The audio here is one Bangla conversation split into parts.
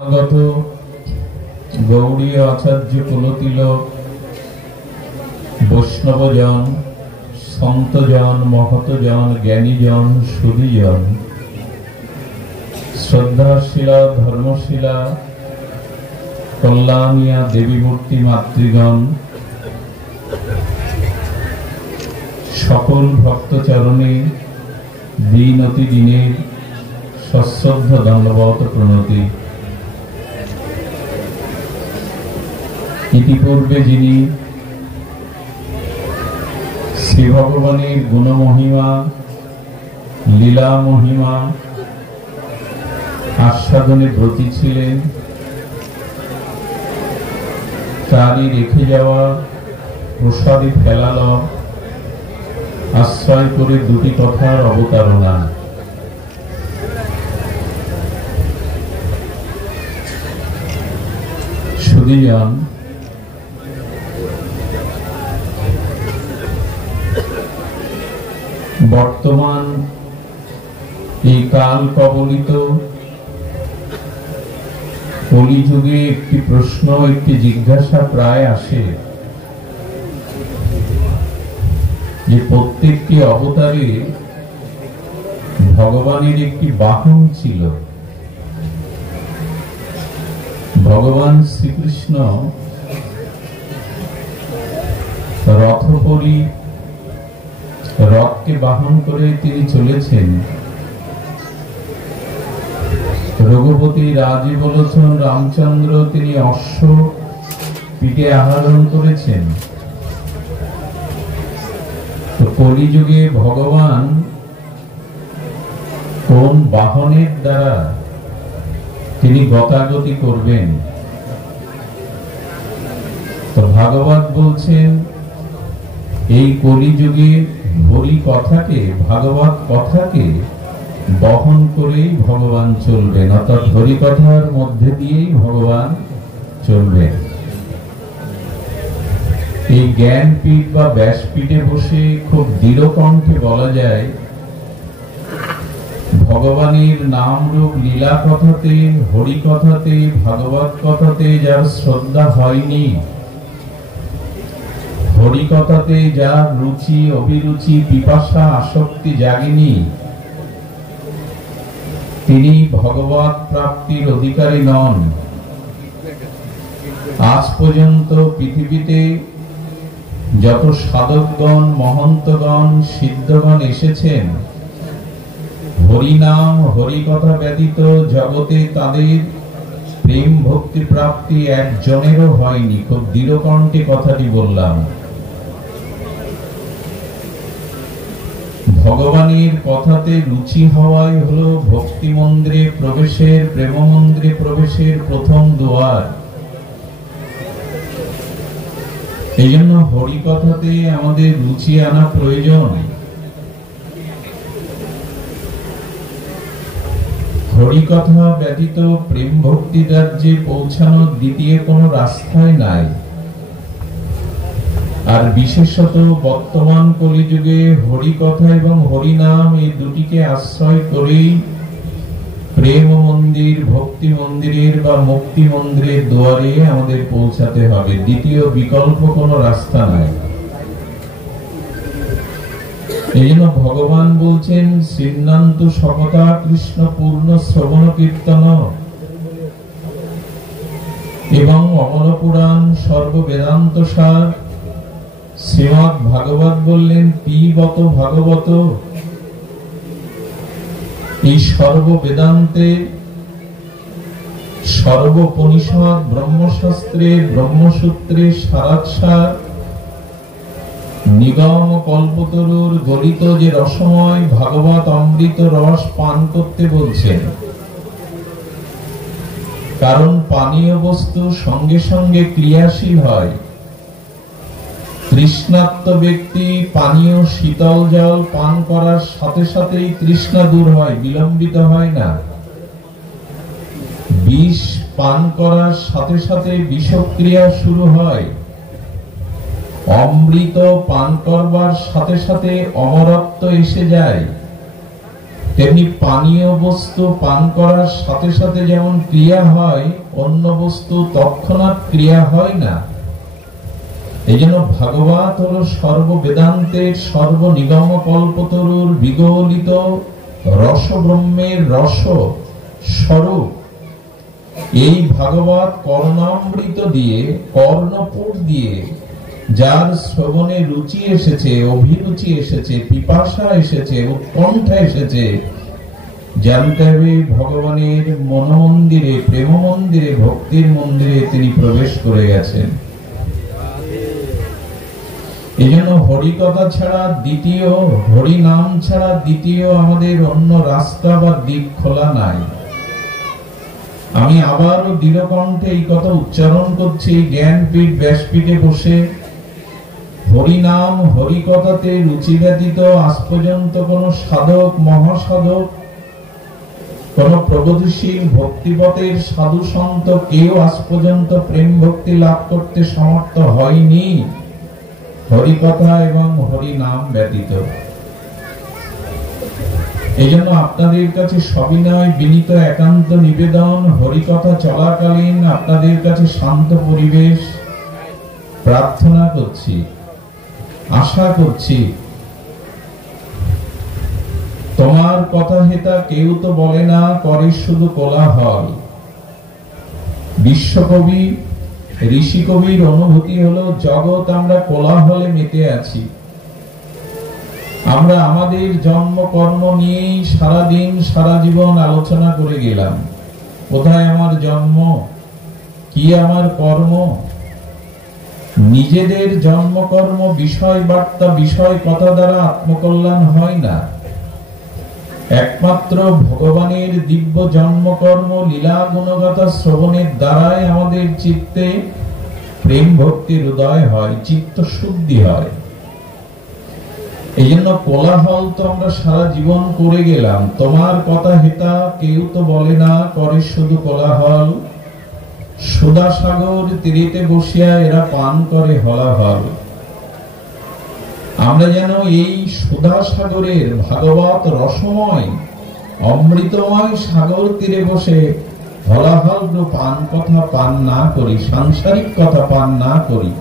আগত গৌড়ীয় আচার্য কুলতিলক বৈষ্ণবজন, সন্তজন, মহতজন, জ্ঞানীজন, সুধীজন, শ্রদ্ধাশীলা, ধর্মশীলা, কল্যাণিয়া দেবী মূর্তি মাতৃগণ, সকল ভক্তচরণে দিনতি দিনের সশ্রদ্ধ দণ্ডবত প্রণতি। ইতিপূর্বে যিনি শ্রী ভগবানের গুণমহিমা, লীলা মহিমা আস্বাদনে ব্রতী ছিলেন, তারই রেখে যাওয়া প্রসাদী ফেলাল আশ্রয় করে দুটি কথার অবতারণা। সুধীজন, বর্তমান এই কাল কবলিত কলিযুগে একটি প্রশ্ন, একটি জিজ্ঞাসা প্রায় আসে যে প্রত্যেকটি অবতারে ভগবানের একটি বাহন ছিল। ভগবান শ্রীকৃষ্ণ রথপরি, রথকে বাহন করে তিনি চলেছেন। রঘুপতি রাজী বলেছেন রামচন্দ্র তিনি অশ্ব পিঠে আরোহণ করেছেন। তো কলিযুগে ভগবান কোন বাহনের দ্বারা তিনি গতাগতি করবেন? তো ভাগবত বলছেন এই কলিযুগে হরি কথাকে, ভাগবত কথাকে বহন করেই ভগবান চলবেন, অর্থাৎ হরি কথার মধ্যে দিয়েই ভগবান চলবেন। এই জ্ঞানপীঠ বা ব্যাসপীঠে বসে খুব দৃঢ় কণ্ঠে বলা যায় ভগবানের নাম রূপ লীলা কথাতে, হরি কথাতে, ভাগবত কথাতে যার শ্রদ্ধা হয়নি, হরি কথাতে যার রুচি, অভিরুচি, পিপাসা, আসক্তি জাগেনি, তিনি ভগবত প্রাপ্তির অধিকারী নন। আজ পর্যন্ত পৃথিবীতে যত সাধকগণ, মহন্তগণ, সিদ্ধগণ এসেছেন, হরিনাম, হরি কথা ব্যতীত জগতে তাদের প্রেম ভক্তি প্রাপ্তি একজনেরও হয়নি। খুব দৃঢ় কণ্ঠে কথাটি বললাম। ভগবানের কথাতে রুচি হওয়াই হলো ভক্তি মন্দিরে প্রবেশের, প্রেম মন্দিরে প্রবেশের প্রথম দুয়ার। এই জন্য হরি কথাতে আমাদের রুচি আনা প্রয়োজন। হরি কথা ব্যতীত প্রেম ভক্তি রাজ্যে পৌঁছানোর দ্বিতীয় কোনো রাস্তাই নাই। আর বিশেষত বর্তমান কলিযুগে হরি কথা এবং হরি নাম এই দুটিকে আশ্রয় করেই প্রেম মন্দির, ভক্তি মন্দিরের বা মুক্তি মন্দিরের দুয়ারে আমাদের পৌঁছাতে হবে। দ্বিতীয় বিকল্প কোনো রাস্তা নাই। এই জন্য ভগবান বলছেন শ্রীনান্তু শপথা কৃষ্ণ পূর্ণ শ্রবণ কীর্তন এবং অমল পুরাণ সর্ব বেদান্ত সার। শ্রীমদ ভাগবত বললেন পিবত ভাগবত। এই সর্ব বেদান্তে, সর্বোপনিষদ, ব্রহ্মশাস্ত্রে, ব্রহ্মসূত্রে সারাৎসার, নিগম কল্পতরুর গলিত যে রসময় ভাগবত অমৃত রস পান করতে বলছেন। কারণ পানীয় বস্তু সঙ্গে সঙ্গে ক্রিয়াশীল হয়। তৃষ্ণার্ত ব্যক্তি পানীয় শীতল জল পান করার সাথে সাথেই তৃষ্ণা দূর হয়, বিলম্বিত হয় না। বিষ পান করার সাথে সাথে বিষক্রিয়া শুরু হয়। অমৃত পান করবার সাথে সাথে অমরত্ব এসে যায়। তেমনি পানীয় বস্তু পান করার সাথে সাথে যেমন ক্রিয়া হয়, অন্য বস্তু তৎক্ষণাৎ ক্রিয়া হয় না। এই জন্য ভাগবত হলো সর্ববেদান্তের সর্বনিগম কল্পতরুর বিগলিত রস ব্রহ্মের রস স্বরূপ। এই ভাগবত কর্ণামৃত দিয়ে, কর্ণপুট দিয়ে যার শ্রবণে রুচি এসেছে, অভিরুচি এসেছে, পিপাসা এসেছে, উৎকণ্ঠা এসেছে, জানতে হবে ভগবানের মনোমন্দিরে, প্রেম মন্দিরে, ভক্তির মন্দিরে তিনি প্রবেশ করে গেছেন। এই জন্য হরিকথা ছাড়া দ্বিতীয়, হরি নাম ছাড়া দ্বিতীয় আমাদের অন্য রাস্তা বা দিক খোলা নাই। আমি আবারও দৃঢ়কণ্ঠে এই কথা উচ্চারণ করছি, জ্ঞানপীঠ ব্যাসপীঠে বসে হরিনাম হরিকথাতে রুচি ব্যতীত আজ পর্যন্ত কোন সাধক, মহাসাধক, কোন প্রগতিশীল ভক্তিপথের সাধু সন্ত কেউ আজ পর্যন্ত প্রেম ভক্তি লাভ করতে সমর্থ হয়নি হরিকথা এবং হরিনাম ব্যতীত। এই জন্য আপনাদের কাছে সবিনয় বিনীত একান্ত নিবেদন, হরিকথা চলাকালীন আপনাদের কাছে শান্ত পরিবেশ প্রার্থনা করছি, আশা করছি। তোমার কথা হেতা কেউ তো বলে না, করে শুধু কোলাহল। বিশ্বকবি ঋষি কবির অনুভূতি হলো জগৎ আমরা কোলাহলে মেতে আছি। আমরা আমাদের জন্ম কর্ম নিয়েই সারাদিন সারা জীবন আলোচনা করে গেলাম। কোথায় আমার জন্ম, কি আমার কর্ম। নিজেদের জন্মকর্ম, বিষয় বার্তা, বিষয় কথা দ্বারা আত্মকল্যাণ হয় না। একমাত্র ভগবানের দিব্য জন্মকর্ম, লীলা গুণগাথা শ্রবণের দ্বারাই আমাদের চিত্তে প্রেম ভক্তির উদয় হয়, চিত্ত শুদ্ধি হয়। এই জন্য কোলাহল তো আমরা সারা জীবন করে গেলাম। তোমার কথা হেতা কেউ তো বলে না, করে শুধু কোলাহল। সুধা সাগর তীরেতে বসিয়া এরা পান করে হলাহল। আমরা যেন এই সুধা সাগরের, ভাগবত রসময় অমৃতময় সাগর তীরে বসে হলাহল পান কথা পান না করি, সাংসারিক কথা পান না করি।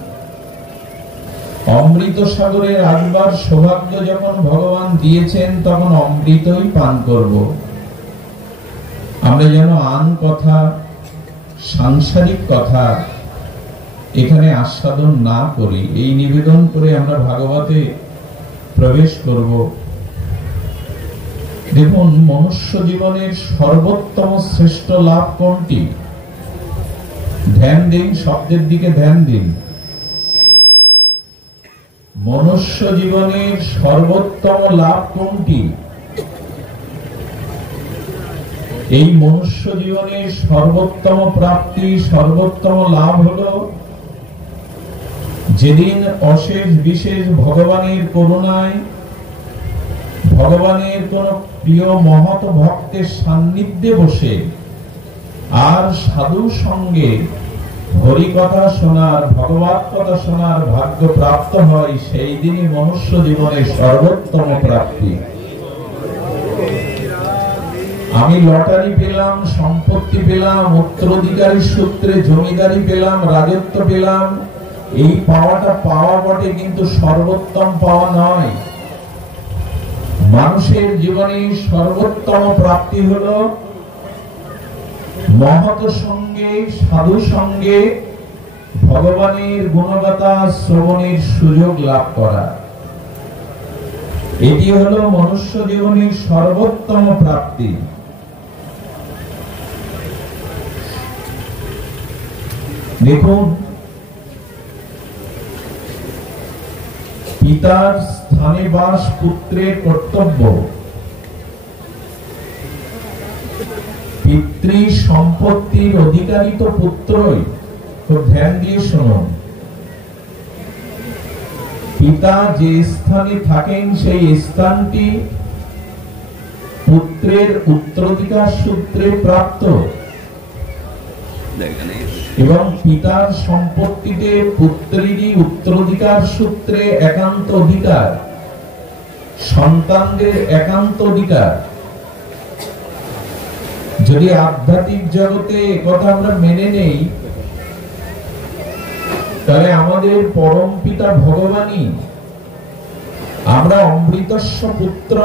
অমৃত সাগরের আসবার সৌভাগ্য যখন ভগবান দিয়েছেন, তখন অমৃতই পান করব। আমরা যেন আন কথা, সাংসারিক কথা এখানে আস্বাদন না করি, এই নিবেদন করে আমরা ভাগবতে প্রবেশ করব। দেখুন, মনুষ্য জীবনের সর্বোত্তম শ্রেষ্ঠ লাভ কোনটি? ধ্যান দিন, শব্দের দিকে ধ্যান দিন। মনুষ্য জীবনের সর্বোত্তম লাভ কোনটি? এই মনুষ্য জীবনের সর্বোত্তম প্রাপ্তি, সর্বোত্তম লাভ হলো যেদিন অশেষ বিশেষ ভগবানের করুণায়, ভগবানের কোন প্রিয় মহৎ ভক্তের সান্নিধ্যে বসে আর সাধু সঙ্গে হরি কথা শোনার, ভগবত কথা শোনার ভাগ্য প্রাপ্ত হয়, সেই দিনই মনুষ্য জীবনের সর্বোত্তম প্রাপ্তি। আমি লটারি পেলাম, সম্পত্তি পেলাম, উত্তরাধিকারী সূত্রে জমিদারি পেলাম, রাজত্ব পেলাম, এই পাওয়াটা পাওয়া বটে, কিন্তু সর্বোত্তম পাওয়া নয়। মানুষের জীবনে সর্বোত্তম প্রাপ্তি হলো মহৎ সঙ্গে, সাধু সঙ্গে ভগবানের গুণগাথা শ্রবণের সুযোগ লাভ করা। এটি হলো মনুষ্য জীবনের সর্বোত্তম প্রাপ্তি। দেখুন, পিতার স্থানে বাস পুত্রের কর্তব্য। পিতৃ সম্পত্তির অধিকারী তো পুত্রই। তো ধ্যান দিয়ে শুনুন, পিতা যে স্থানে থাকেন সেই স্থানটি পুত্রের উত্তরাধিকার সূত্রে প্রাপ্ত, এবং পিতার সম্পত্তিতে পুত্রেরই উত্তরাধিকার সূত্রে একান্ত অধিকার, সন্তানদের একান্ত অধিকার। যদি আধ্যাত্মিক জগতে কথা আমরা মেনে নেই, তাহলে আমাদের পরম পিতা ভগবানই, আমরা অমৃতস্য পুত্র,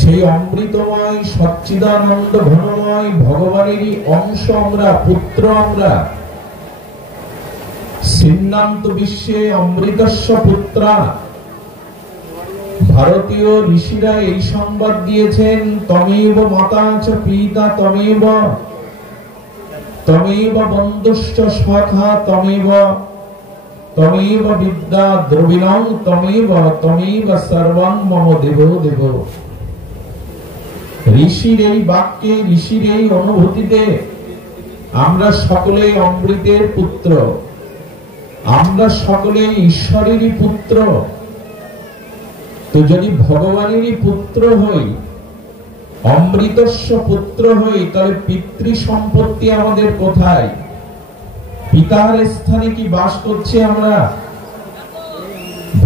সেই অমৃতময় সচ্চিদানন্দ ঘনময় ভগবানেরই অংশ আমরা, পুত্র আমরা। সিন্নান্ত বিশ্বে অমৃতস্য পুত্র। ভারতীয় ঋষিরা এই সংবাদ দিয়েছেন, তমেব মাতা চ পিতা তমেব, তমেব বন্ধুশ্চ সখা তমেব, তমেব বিদ্যা দ্রবিণং তমেব, তমেব সর্বং মম দেব দেব। ঋষির এই বাক্যে, ঋষির এই অনুভূতিতে আমরা সকলেই অমৃতের পুত্র, আমরা সকলেই ঈশ্বরেরই পুত্র। তো যদি ভগবানেরই পুত্র হই, অমৃতস্য পুত্র হই, তাহলে পিতৃ সম্পত্তি আমাদের কোথায়? পিতার স্থানে কি বাস করছি আমরা?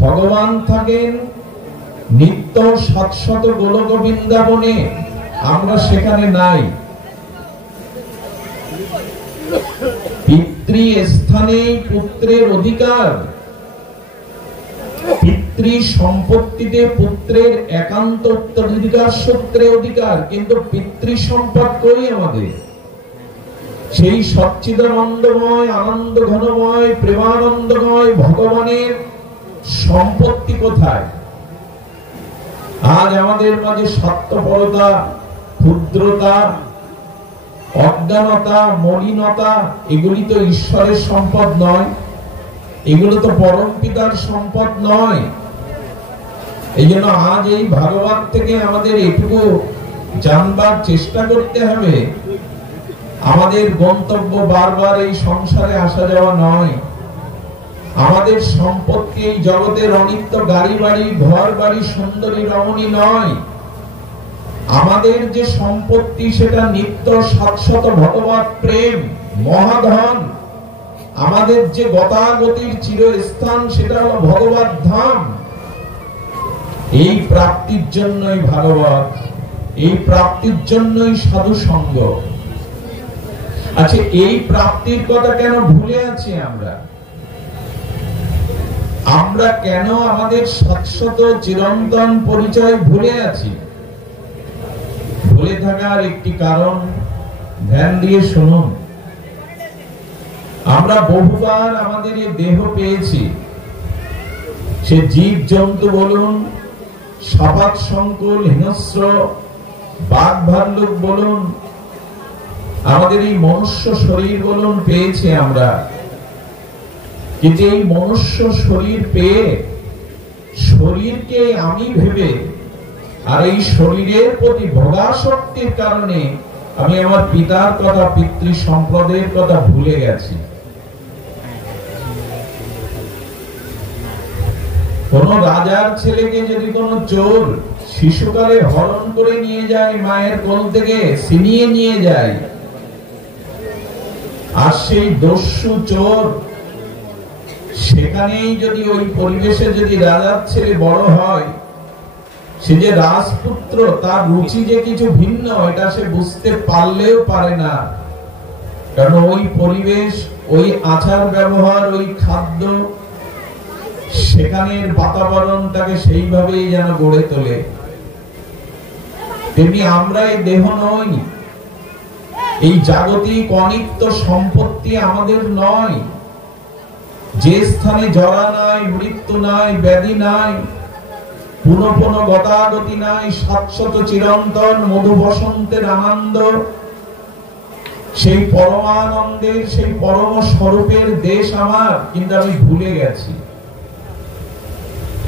ভগবান থাকেন নিত্য শাশ্বত গোলক বৃন্দাবনে, আমরা সেখানে নাই। পিতৃ স্থানে পুত্রের অধিকার, পিতৃ সম্পত্তিতে পুত্রের একান্ত উত্তরাধিকার সূত্রে অধিকার, কিন্তু পিতৃ সম্পদ কই আমাদের? সেই সচ্চিদানন্দময় আনন্দ ঘনময় প্রেমানন্দময় ভগবানের সম্পত্তি কোথায়? আজ আমাদের মাঝে স্বার্থপরতা, ক্ষুদ্রতা, অজ্ঞানতা, মলিনতা, এগুলি তো ঈশ্বরের সম্পদ নয়, এগুলো তো পরম পিতার সম্পদ নয়। এই জন্য আজ এই ভাগবত থেকে আমাদের এটুকু জানবার চেষ্টা করতে হবে, আমাদের গন্তব্য বারবার এই সংসারে আসা যাওয়া নয়। আমাদের সম্পত্তি এই জগতের অনিত্য গাড়ি বাড়ি, ঘর বাড়ি, সুন্দরী রমণী নয়। আমাদের যে সম্পত্তি সেটা নিত্য শাশ্বত ভগবৎ প্রেম, মহাধন। আমাদের যে গতাগতির চিরস্থান সেটা হলো ভগবৎ ধাম। এই প্রাপ্তির জন্যই ভাগবত, এই প্রাপ্তির জন্যই সাধু সঙ্গ। আচ্ছা, এই প্রাপ্তির কথা কেন ভুলে আছি আমরা? আমরা কেন আমাদের শাশ্বত চিরন্তন পরিচয় ভুলে আছি? ভুলে থাকার একটি কারণ ধ্যান দিয়ে শুনুন। আমরা বহুবার আমাদের এই দেহ পেয়েছি, সে জীব জন্তু বলুন, সাপাত সংকুল হিংস্র বাঘ ভাল্লুক বলুন, আমাদের এই মনুষ্য শরীর বলুন, পেয়েছি আমরা। কিন্তু এই মনুষ্য শরীর পেয়ে শরীরকে আমি ভেবে আর এই শরীরের প্রতি ভোগাসক্তির কারণে আমি আমার পিতার কথা, পিতৃ সম্পদের কথা ভুলে গেছি। কোন রাজার ছেলেকে যদি কোন চোর শিশুকালে হরণ করে নিয়ে যায়, মায়ের কোল থেকে ছিনিয়ে নিয়ে যায়, আর সেই দস্যু চোর সেখানেই যদি ওই পরিবেশে যদি রাজার ছেলে বড় হয়, সে যে রাজপুত্র, তার রুচি যে কিছু ভিন্ন, এটা সে বুঝতে পারলেও পারে না। কারণ ওই পরিবেশ, ওই আচার ব্যবহার, ওই খাদ্য, সেখানের বাতাবরণ তাকে সেইভাবেই যেন গড়ে তোলে। তেমনি আমরা এই দেহ নই, এই জাগতিক অনিত্য সম্পত্তি আমাদের নয়। যে স্থানে জরা নাই, মৃত্যু নাই, ব্যাধি নাই, পুনঃ গতাগতি নাই, শাশ্বত চিরন্তন মধু বসন্তের আনন্দ, সেই পরমানন্দের, সেই পরম স্বরূপের দেশ আমার, কিন্তু আমি ভুলে গেছি।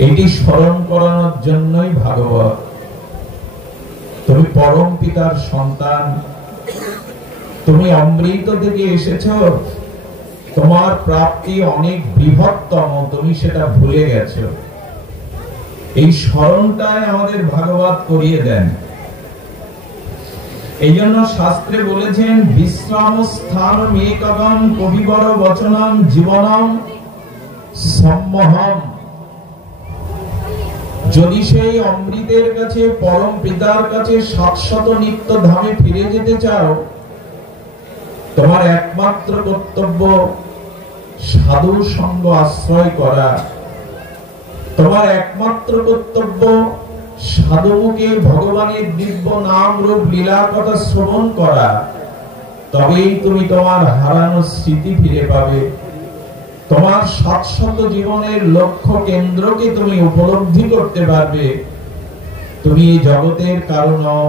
এটি স্মরণ করানোর জন্যই ভাগবত। তুমি পরম পিতার সন্তান, তুমি অমৃত থেকে এসেছ, তোমার প্রাপ্তি অনেক বৃহত্তম, তুমি সেটা ভুলে গেছো। এই স্মরণটাই আমাদের ভাগবত করিয়ে দেন। এই জন্য শাস্ত্রে বলেছেন, বিশ্রাম স্থানম একগম কবিবর বচনম জীবনম সম্মোহম। যদি সেই অমৃতের কাছে, পরম পিতার কাছে শাশ্বত নিত্য ধামে ফিরে যেতে চাও, তোমার একমাত্র কর্তব্য সাধু সঙ্গ আশ্রয় করা। তোমার একমাত্র কর্তব্য সাধুকে ভগবানের দিব্য নাম রূপ লীলা কথা শ্রবণ করা। তবেই তুমি তোমার হারানো স্মৃতি ফিরে পাবে। তোমার শাশ্বত জীবনের লক্ষ্য কেন্দ্রকে তুমি উপলব্ধি করতে পারবে। তুমি এই জগতের কারণ নও,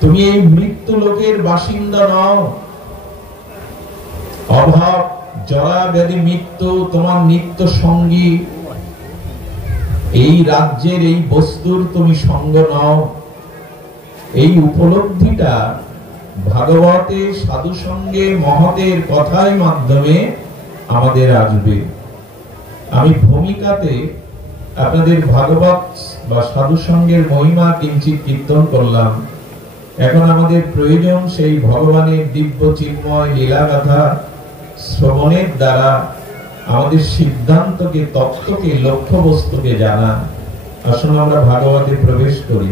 তুমি এই মৃত্যু লোকের বাসিন্দা নও। অভাব, জরা, ব্যাধি, মৃত্যু তোমার নিত্য সঙ্গী। এই রাজ্যের, এই বস্তুর তুমি সঙ্গ নও। এই উপলব্ধিটা ভাগবতে, সাধু সঙ্গে, মহতের কথার মাধ্যমে আমাদের আসবে। আমি ভূমিকাতে আপনাদের ভাগবত বা সাধু সঙ্গের মহিমা কিঞ্চিৎ কীর্তন করলাম। এখন আমাদের প্রয়োজন সেই ভগবানের দিব্য চিন্ময় লীলাগাথা শ্রবণের দ্বারা আমাদের সিদ্ধান্তকে, তত্ত্বকে, লক্ষ্য বস্তুকে জানা। আসুন আমরা ভাগবতে প্রবেশ করি।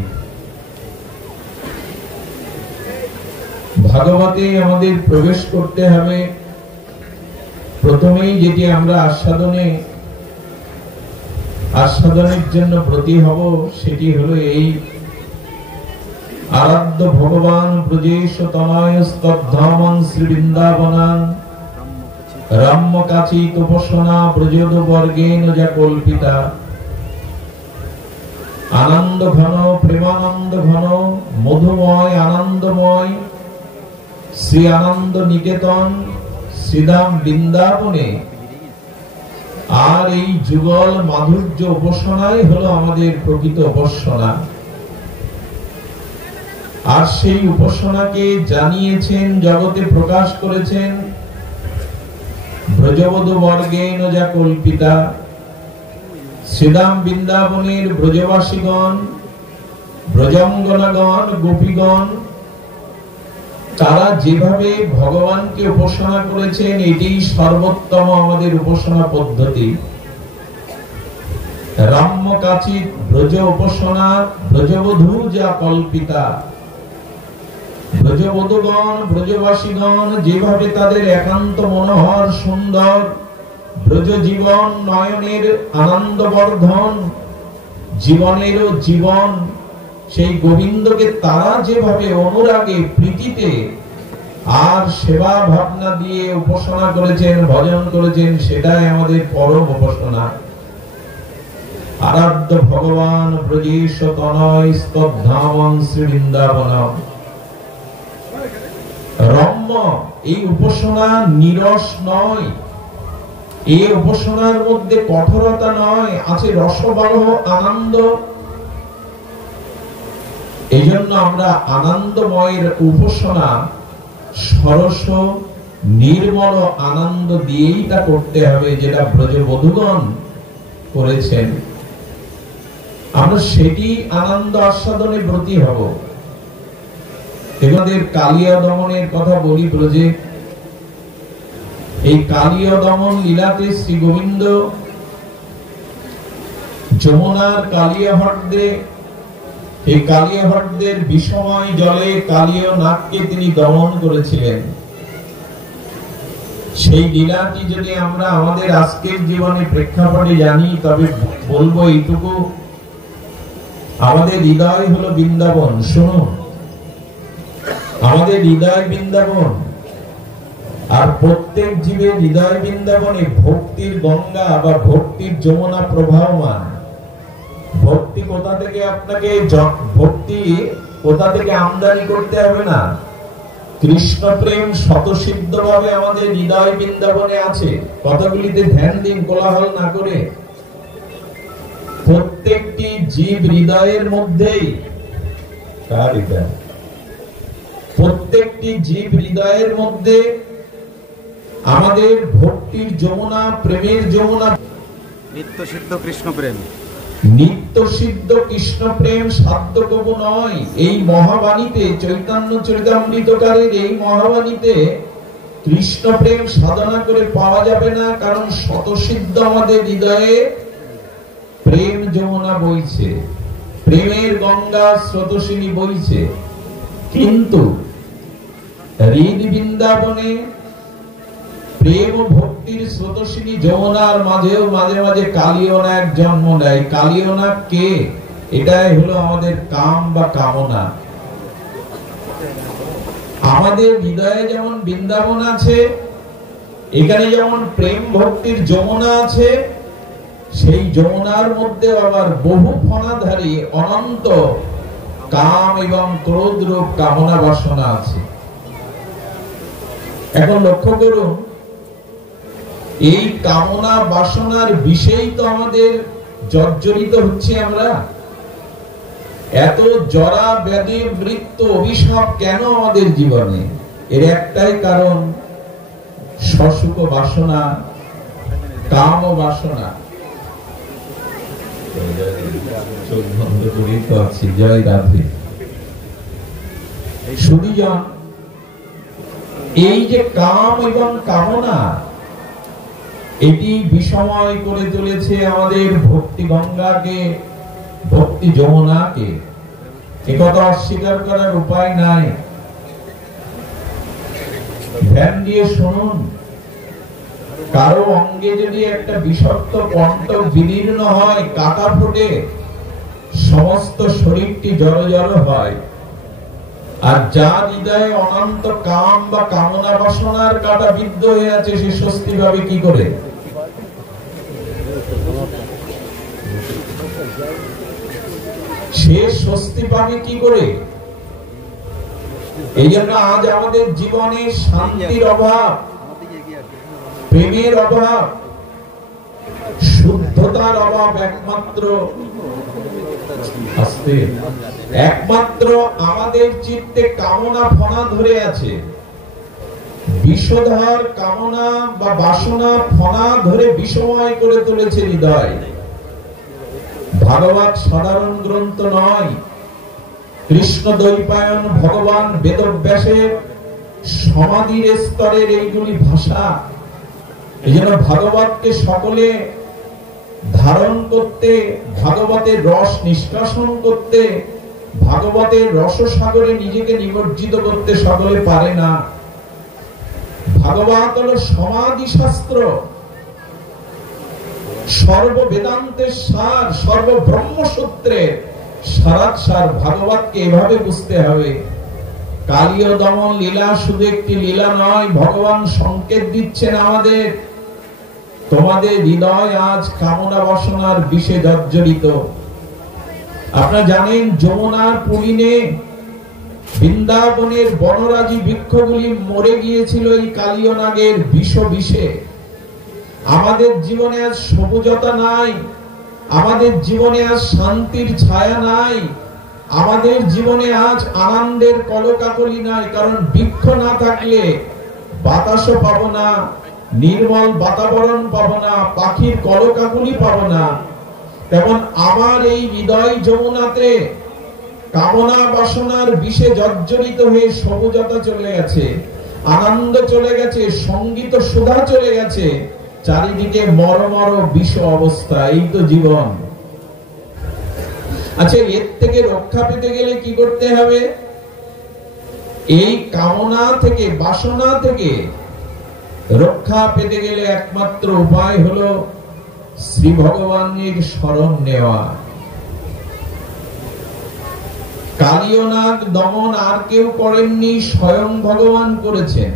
ভাগবতে আমাদের প্রবেশ করতে হবে। প্রথমেই যেটি আমরা আস্বাদনের জন্য ব্রতী হব, সেটি হলো এই আরাধ্য ভগবান ব্রজেশ তনয়স্তদ্ধামং শ্রী বৃন্দাবনাং রাম্যকাচি তপস্বনা ব্রজোদ বর্গেন যা কল্পিতা। আনন্দ ঘন, প্রেমানন্দ ঘন, মধুময়, আনন্দময় শ্রী আনন্দ নিকেতন শ্রীধাম বৃন্দাবনে। আর এই যুগল মাধুর্য উপাসনাই হলো আমাদের প্রকৃত উপাসনা। আর সেই উপাসনাকে জানিয়েছেন, জগতে প্রকাশ করেছেন ব্রজবধূ বর্গেন যা কল্পিতা। শ্রীধাম বৃন্দাবনের ব্রজবাসীগণ, ব্রজাঙ্গনাগণ, গোপীগণ, তারা যেভাবে ভগবানকে উপাসনা করেছেন, এটি সর্বোত্তম আমাদের উপাসনা পদ্ধতি। রাম্যকাচিত ব্রজ উপাসনা, ব্রজবধূ যা কল্পিতা। ব্রজবধূগণ, ব্রজবাসীগণ যেভাবে তাদের একান্ত মনোহর সুন্দর ব্রজ জীবন, নয়নের আনন্দবর্ধন, জীবনেরও জীবন সেই গোবিন্দকে তারা যেভাবে অনুরাগে, প্রীতিতে আর সেবা ভাবনা দিয়ে উপাসনা করেছেন, ভজন করেছেন, সেটাই আমাদের পরম উপাসনা। আরাধ্য ভগবান ব্রজেশ তনয়স্তদ্ধামং শ্রী বৃন্দাবনম। রম্য, এই উপাসনা নিরস নয়, এই উপাসনার মধ্যে কঠোরতা নয়, আছে রসবারহ আনন্দ। এই জন্য আমরা আনন্দময়ের উপাসনা সরস নির্মল আনন্দ দিয়েই তা করতে হবে, যেটা ব্রজবধূগণ করেছেন। আমরা সেটি আনন্দ আস্বাদনে ব্রতী হব। এবারে কালিয়া দমনের কথা বলি ব্রজে। এই কালিয়া দমন লীলাতে শ্রী গোবিন্দ যমুনার কালিয়া হ্রদে, এই কালিয়া হ্রদের বিষময় জলে কালিয়া নাগকে তিনি দমন করেছিলেন। সেই লীলাটি যদি আমরা আমাদের আজকের জীবনে প্রেক্ষাপটে জানি, তবে বলবো এইটুকু, আমাদের হৃদয় হলো বৃন্দাবন। শুনুন, আমাদের হৃদয় বৃন্দাবন, আর প্রত্যেক জীবের হৃদয় বৃন্দাবনে ভক্তির গঙ্গা বা ভক্তির যমুনা প্রবাহমান। ভক্তি কোথা থেকে আপনাকে, ভক্তি কোথা থেকে আমদানি করতে হবে না। কৃষ্ণ প্রেম স্বতঃসিদ্ধ ভাবে আমাদের হৃদয় বৃন্দাবনে আছে। কথাগুলিতে ধ্যান দিন, কোলাহল না করে। প্রত্যেকটি জীব হৃদয়ের মধ্যেই, কার হৃদয়? প্রত্যেকটি জীব হৃদয়ের মধ্যে আমাদের ভক্তির যমুনা, প্রেমের যমুনা, নিত্য সিদ্ধ কৃষ্ণ প্রেম, নিত্য সিদ্ধ কৃষ্ণ প্রেম সাধ্য কবু নয়। এই মহাবাণীতে, চৈতন্য চরিতামৃতকারের এই মহাবাণীতে কৃষ্ণ প্রেম সাধনা করে পাওয়া যাবে না, কারণ স্বতঃসিদ্ধ আমাদের হৃদয়ে প্রেম যমুনা বইছে, প্রেমের গঙ্গা স্রোতস্বিনী বইছে, কিন্তু হৃদ বৃন্দাবনে প্রেম ও ভক্তির স্রোতস্বিনী যমুনার মাঝেও মাঝে মাঝে কালিয়নাগ জন্ম নেয়। কালিয়নাগ কে? এটাই হলো আমাদের কাম বা কামনা। আমাদের হৃদয়ে যেমন বৃন্দাবন আছে, এখানে যেমন প্রেম ভক্তির যমুনা আছে, সেই যমুনার মধ্যে আবার বহু ফণাধারী অনন্ত কাম এবং ক্রোধ রূপ কামনা বাসনা আছে। এখন লক্ষ্য করুন, এই কামনা বাসনার বিষয় তো আমাদের জর্জরিত হচ্ছে। আমরা এত জরা ব্যাধি মৃত্যু অভিশাপ কেন আমাদের জীবনে? এর একটাই কারণ, সসুখ বাসনা, কাম বাসনা। জয় রাধে। সুধীজন, এই যে কাম এবং কামনা, এটি বিষময় করে তুলেছে আমাদের ভক্তি গঙ্গাকে, ভক্তি যমুনাকে। একথা অস্বীকার করার উপায় নাই। ধ্যান দিয়ে শুনুন, কারো অঙ্গে যদি একটা বিষাক্ত কণ্টক বিদীর্ণ হয়, কাটা ফুটে, সমস্ত শরীরটি জড় জড় হয়। আর যার হৃদয়ে অনন্ত কাম বা কামনা বাসনার কাটা বিদ্ধ হয়ে আছে, সে স্বস্তি পাবে কি করে? সে স্বস্তি পাবে কি করে? এই জন্য আজ আমাদের জীবনে শান্তির অভাব, প্রেমের অভাব, শুদ্ধতার অভাব। একমাত্র আমাদের চিত্তে কামনা ফণা ধরে আছে। বিষধর কামনা বা বাসনা ফণা ধরে বিষময় করে তুলেছে হৃদয়। ভাগবত সাধারণ গ্রন্থ নয়। কৃষ্ণ দ্বৈপায়ন ভগবান বেদব্যাসের সমাধির স্তরের এইগুলি ভাষা। এই জন্য ভাগবতকে সকলে ধারণ করতে, ভাগবতের রস নিষ্কাশন করতে, ভাগবতের রসসাগরে নিজেকে নিমজ্জিত করতে সকলে পারে না। ভাগবত হলো সমাধি শাস্ত্র, সর্ব বেদান্তের সার, সর্ব ব্রহ্মসূত্রের সারাৎসার। ভাগবতকে এভাবে বুঝতে হবে। কালীয় দমন লীলা শুধু একটি লীলা নয়, ভগবান সংকেত দিচ্ছেন আমাদের, তোমাদের হৃদয় আজ কামনা বাসনার বিষে জর্জরিত। আপনারা জানেন, যমুনার পুলিনে বৃন্দাবনের বনরাজি বৃক্ষগুলি মরে গিয়েছিল এই কালীয়নাগের বিষে। আমাদের জীবনে আজ সবুজতা নাই, আমাদের জীবনে আজ শান্তির ছায়া নাই, আমাদের জীবনে আজ আনন্দের কলকাকলি নাই। কারণ বৃক্ষ না থাকলে বাতাসও পাবো না, নির্মল বাতাবরণ পাবো না, পাখির কলকাকলি পাবো না। তেমন আমার এই হৃদয় যমুনাতে কামনা বাসনার বিষে জর্জরিত হয়ে সবুজতা চলে গেছে, আনন্দ চলে গেছে, সঙ্গীত সুধা চলে গেছে, চারিদিকে মরমর বিষ অবস্থা। এই তো জীবন। আচ্ছা, এর থেকে রক্ষা পেতে গেলে কি করতে হবে? এই কামনা থেকে, বাসনা থেকে রক্ষা পেতে গেলে একমাত্র উপায় হলো শ্রী ভগবানের শরণ নেওয়া। কালীয়নাগ দমন আর কেউ করেননি, স্বয়ং ভগবান করেছেন।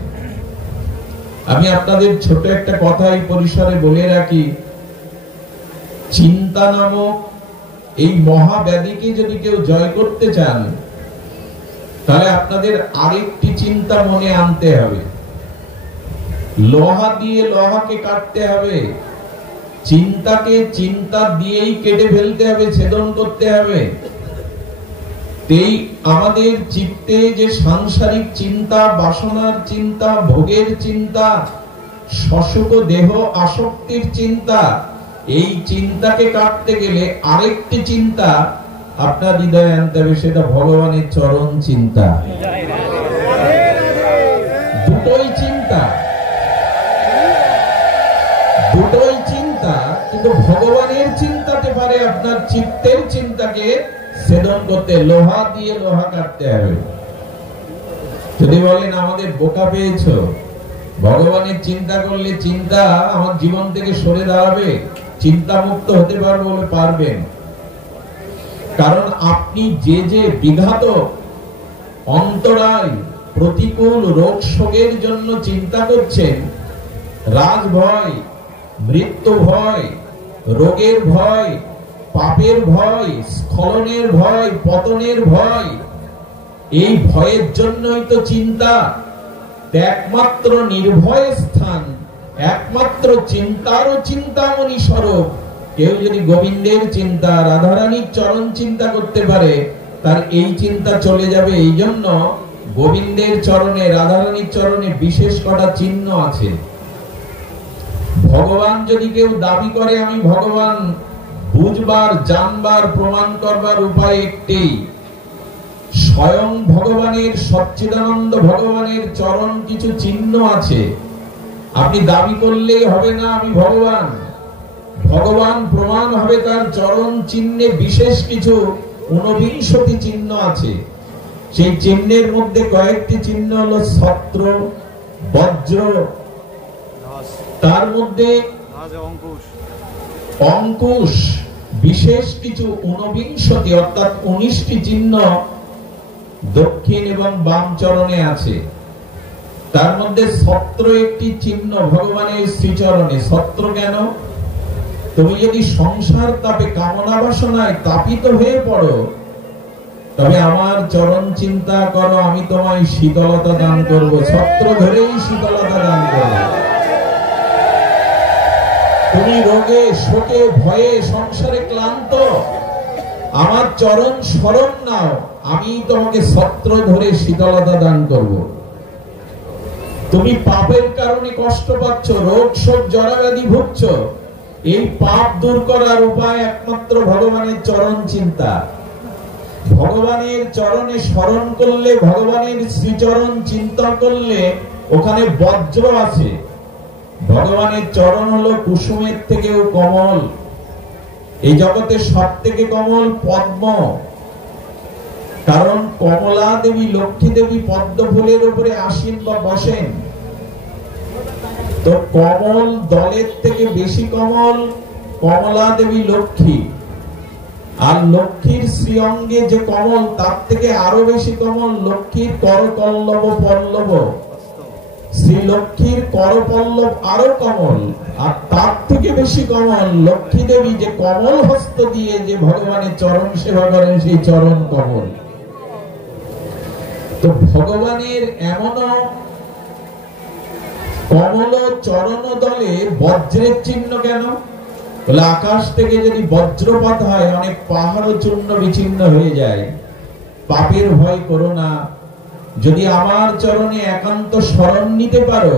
আমি আপনাদের ছোট একটা কথা এই পরিসরে বলে রাখি। চিন্তা নামক এই মহাব্যাধিকে যদি কেউ জয় করতে চান, তাহলে আপনাদের আরেকটি চিন্তা মনে আনতে হবে। লোহা দিয়ে লোহাকে কাটতে হবে, চিন্তাকে চিন্তা দিয়েই কেটে ফেলতে হবে, ছেদন করতে হবে। এই আমাদের চিত্তে যে সাংসারিক চিন্তা, বাসনার চিন্তা, ভোগের চিন্তা, সসুখ দেহ আসক্তির চিন্তা, এই চিন্তাকে কাটতে গেলে আরেকটি চিন্তা আপনার হৃদয়ে আনতে হবে, সেটা ভগবানের চরণ চিন্তা। দুটোই চিন্তা কিন্তু ভগবানের চিন্তাতে পারে আপনার চিত্তের চিন্তাকে ছেদন করতে। লোহা দিয়ে লোহা কাটতে হবে। যদি বলেন আমাদের বোকা পেয়েছো, ভগবানের চিন্তা করলে চিন্তা আমার জীবন থেকে সরে দাঁড়াবে, চিন্তা মুক্ত হতে পারবো বলে পারবেন। কারণ আপনি যে যে বিঘাত অন্তরায় প্রতিকূল রোগ শোকের জন্য চিন্তা করছেন, রাজ ভয়, মৃত্যু ভয়, রোগের ভয়, পাপের ভয়, স্খলনের ভয়, পতনের ভয়, এই ভয়ের জন্যই তো চিন্তা। একমাত্র নির্ভয় স্থান, একমাত্র চিন্তারও চিন্তামণি স্বরূপ কেউ যদি গোবিন্দের চিন্তা, রাধারানীর চরণ চিন্তা করতে পারে, তার এই চিন্তা চলে যাবে। এই জন্য গোবিন্দের চরণে, রাধারানীর চরণে বিশেষ কটা চিহ্ন আছে। ভগবান যদি কেউ দাবি করে আমি ভগবান, বুঝবার, জানবার, প্রমাণ করবার উপায় একটি, স্বয়ং ভগবানের, সচ্চিদানন্দ ভগবানের চরণ কিছু চিহ্ন আছে। আপনি দাবি করলেই হবে না আমি ভগবান, ভগবান প্রমাণ হবে তার চরণ চিহ্নে বিশেষ কিছু 49 চিহ্ন আছে। সেই চিহ্নের মধ্যে কয়েকটি চিহ্ন হলো ছত্র, বজ্র, তার মধ্যে অঙ্কুশ, বিশেষ কিছু 49 অর্থাৎ 19টি চিহ্ন দক্ষিণ এবং বাম চরণে আছে। তার মধ্যে ছত্র একটি চিহ্ন ভগবানের শ্রীচরণে। ছত্র কেন? তুমি যদি সংসার তাপে, কামনা বাসনায় তাপিত হয়ে পড়ো, তবে আমার চরণ চিন্তা করো, আমি তোমায় শীতলতা দান করব। ছত্র ধরেই শীতলতা দান করব। তুমি রোগে, শোকে, ভয়ে, সংসারে ক্লান্ত, আমার চরণ স্মরণ নাও, আমি তোমাকে ছত্র ধরে শীতলতা দান করব। তুমি পাপের কারণে কষ্ট পাচ্ছ, রোগ শোক জরাব্যাধি ভুগছ, এই পাপ দূর করার উপায় একমাত্র ভগবানের চরণ চিন্তা। ভগবানের চরণে স্মরণ করলে, ভগবানের শ্রীচরণ চিন্তা করলে ওখানে বজ্র আছে। ভগবানের চরণ হলো কুসুমের থেকেও কমল। এই জগতে সব থেকে কমল পদ্ম, কারণ কমলা দেবী, লক্ষ্মী দেবী পদ্ম ফুলের উপরে আসীন বা বসেন। তো কমল দলের থেকে বেশি কমল কমলা দেবী লক্ষ্মী, আর লক্ষ্মীর শ্রীঅঙ্গে যে কমল তার থেকে আরো বেশি কমল লক্ষ্মীর করপল্লব পল্লব। শ্রী লক্ষ্মীর করপল্লব আরো কমল, আর তার থেকে বেশি কমল লক্ষ্মী দেবী যে কমল হস্ত দিয়ে যে ভগবানের চরণ সেবা করেন, সেই চরণ কমল। তো ভগবানের এমন কমল চরণ দলে বজ্রের চিহ্ন কেন? বলে আকাশ থেকে যদি বজ্রপাত হয় অনেক পাহাড় চূর্ণ বিচ্ছিন্ন হয়ে যায়। পাপের ভয় করো না, যদি আমার চরণে একান্ত শরণ নিতে পারো,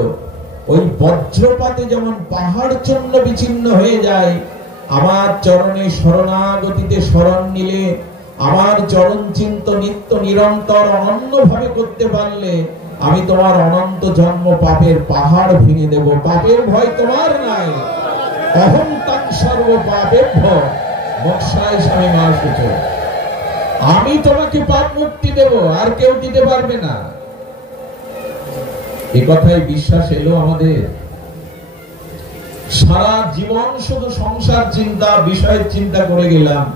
ওই বজ্রপাতে যেমন পাহাড় চূর্ণ বিচ্ছিন্ন হয়ে যায়, আমার চরণে শরণাগতিতে শরণ নিলে, আমার চরণ চিন্ত নিত্য নিরন্তর অনন্য ভাবে করতে পারলে, আমি তোমার অনন্ত জন্ম পাপের পাহাড় ভেঙে দেব। পাপের ভয় তোমার নাই। অহং তাং সর্ব পাপেভ্য মোক্ষায় স্বামী মা শুচ। আমি তোমাকে পাপ মুক্তি দেব, আর কেউ দিতে পারবে না। এ কথাই বিশ্বাস এলো আমাদের। সারা জীবন শুধু সংসার চিন্তা, বিষয়ের চিন্তা করে গেলাম।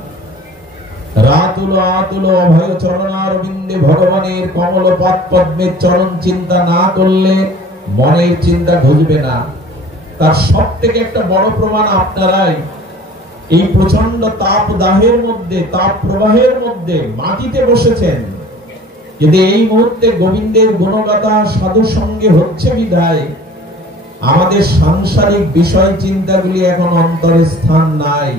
রাতুলো আতুলো অভয় চরণারবিন্দে ভগবানের কমল পাদ পদ্মের চরণ চিন্তা না করলে মনের চিন্তা ঘুরবে না। তার সব থেকে একটা বড় প্রমাণ আপনারাই। এই প্রচন্ড তাপ দাহের মধ্যে, তাপ প্রবাহের মধ্যে মাটিতে বসেছেন, যদি এই মুহূর্তে গোবিন্দের গুণগাথা সাধু সঙ্গে হচ্ছে বিধায় আমাদের সাংসারিক বিষয় চিন্তাগুলি এখন অন্তরে স্থান নাই।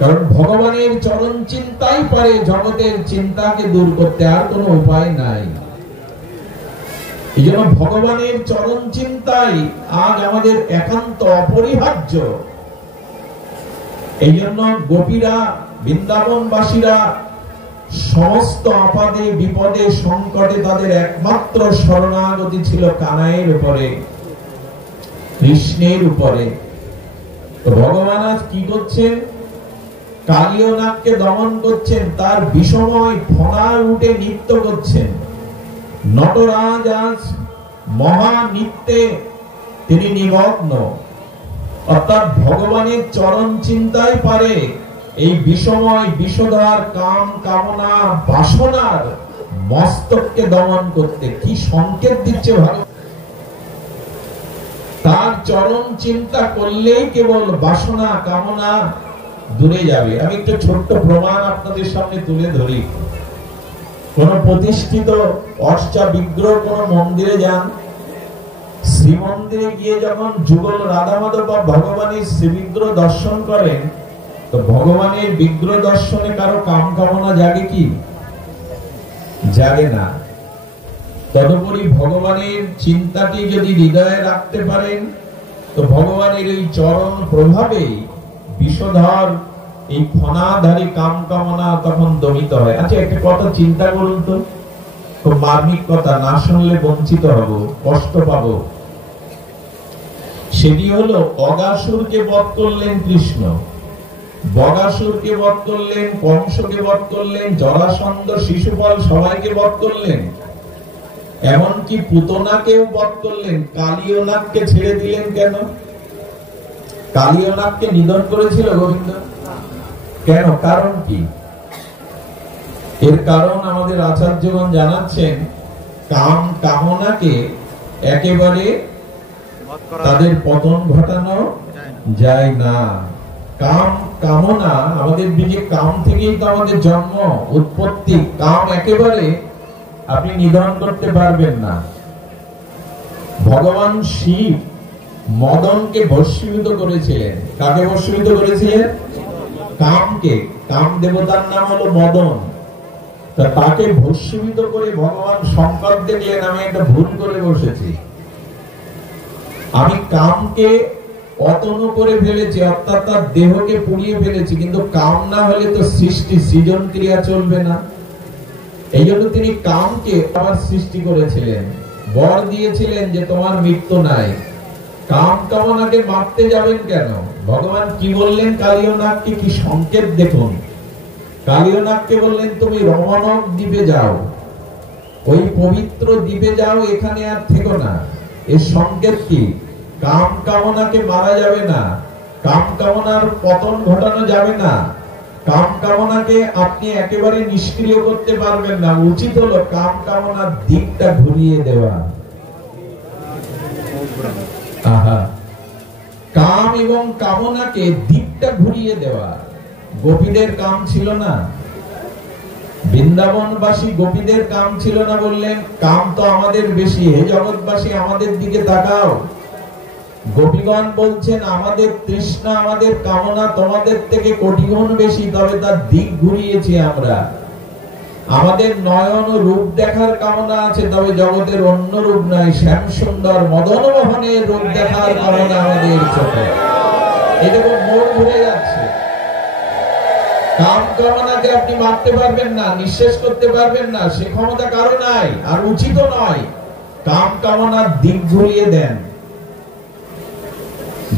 কারণ ভগবানের চরণ চিন্তাই পারে জগতের চিন্তাকে দূর করতে, আর কোনো উপায় নাই। এই জন্য ভগবানের চরণ চিন্তাই আজ আমাদের একান্ত অপরিহার্য। এই জন্য গোপীরা, বৃন্দাবনবাসীরা সমস্ত আপদে বিপদে সংকটে তাদের একমাত্র শরণাগতি ছিল কানাইয়ের উপরে, কৃষ্ণের উপরে। তো ভগবান আজ কি করছেন? কালীয় নাগকে দমন করছেন, তার বিষময় ফণার উঠে নৃত্য করছেন। নটরাজ আজ মহা নৃত্যে তিনি নিমগ্ন, অর্থাৎ ভগবানের চরণ চিন্তায় পারে এই বিষময় বিষধর কাম কামনা বাসনার মস্তককে দমন করতে। কি সংকেত দিচ্ছে ভগবান! তার চরণ চিন্তা করলেই কেবল বাসনা কামনা দূরে যাবে। আমি একটু ছোট্ট প্রমাণ আপনাদের সামনে তুলে ধরি। কোন প্রতিষ্ঠিত অর্চা বিগ্রহ কোন মন্দিরে যান, শ্রীমন্দিরে গিয়ে যখন যুগল রাধা মাধব বা ভগবানের শ্রীবিগ্রহ দর্শন করেন, তো ভগবানের বিগ্রহ দর্শনে কারো কাম কামনা জাগে কি? জাগে না। তদুপরি ভগবানের চিন্তাটি যদি হৃদয়ে রাখতে পারেন, তো ভগবানের এই চরণ প্রভাবে বিষধর এই ফণাধারী কাম কামনা তখন দমিত হয়। আচ্ছা, একটা কথা চিন্তা করুন তো, খুব মার্মিক কথা, না শুনলে বঞ্চিত হব, কষ্ট পাবো। সেটি হলো, অগাসুরকে বধ করলেন কৃষ্ণ, বগাসুরকে বধ করলেন, কংসকে বধ করলেন, জরাসন্ধ শিশুপাল সবাইকে বধ করলেন, এমনকি পুতনাকেও বধ করলেন। কালীয় নাগকে ছেড়ে দিলেন কেন? কালীয় নাগকে নিধন করেছিল গোবিন্দ কেন? কারণ কি? এর কারণ আমাদের আচার্যগণ জানাচ্ছেন, কাম কামনাকে একেবারে তাদের পতন ঘটানো যায় না। কাম কামনা আমাদের বীজে, কাম থেকেই তো আমাদের জন্ম উৎপত্তি। কাম একেবারে আপনি নিধন করতে পারবেন না। ভগবান শিব মদনকে ভস্মীভূত করেছিলেন। কাকে ভস্মীভূত করেছিলেন? কামকে। কাম দেবতার নাম হলো মদন। তাকে ভস্মীভূত করে ভগবান সংকট দেখলেন, আমি একটা ভুল করে বসেছি, আমি কামকে অতনু করে ফেলেছি, অর্থাৎ তার দেহকে পুড়িয়ে ফেলেছি। কিন্তু কাম না হলে তো সৃষ্টি সৃজন ক্রিয়া চলবে না। এই জন্য তিনি কামকে আবার সৃষ্টি করেছিলেন, বর দিয়েছিলেন যে তোমার মৃত্যু নাই। কাম কামনাকে মারতে যাবেন কেন? ভগবান কি বললেন কালীয় নাগকে? কি সংকেত দেখুন। কালীয় নাগকে বললেন, তুমি রমণক দ্বীপে যাও, ওই পবিত্র দ্বীপে যাও, এখানে আর থেকো না। এর সংকেত কি? কাম কামনাকে মারা যাবে না, কাম কামনার পতন ঘটানো যাবে না, কাম কামনাকে আপনি একেবারে নিষ্ক্রিয় করতে পারবেন না। উচিত হলো কাম কামনার দিকটা ঘুরিয়ে দেওয়া। আহা, কাম এবং কামনাকে দিকটা ঘুরিয়ে দেওয়া। গোপীদের কাম ছিল না? বৃন্দাবনবাসী গোপীদের কাম ছিল না? বললেন কাম তো আমাদের বেশি, হে জগৎবাসী আমাদের দিকে তাকাও। গোপীগণ বলছেন আমাদের তৃষ্ণা, আমাদের কামনা তোমাদের থেকে কোটি গুণ বেশি, তবে তার দিক ঘুরিয়েছি আমরা। আমাদের নয়ন রূপ দেখার কামনা আছে, তবে জগতের অন্য রূপ নাই। শ্যাম সুন্দর মদন মোহনের রূপ দেখার কামনা আমাদের চোখে। এই দেখো মোড় ঘুরে যাচ্ছে। কাম কামনাকে আপনি মারতে পারবেন না, নিঃশেষ করতে পারবেন না, সে ক্ষমতা কারো নাই, আর উচিত নয়। কাম কামনার দিক ঘুরিয়ে দেন।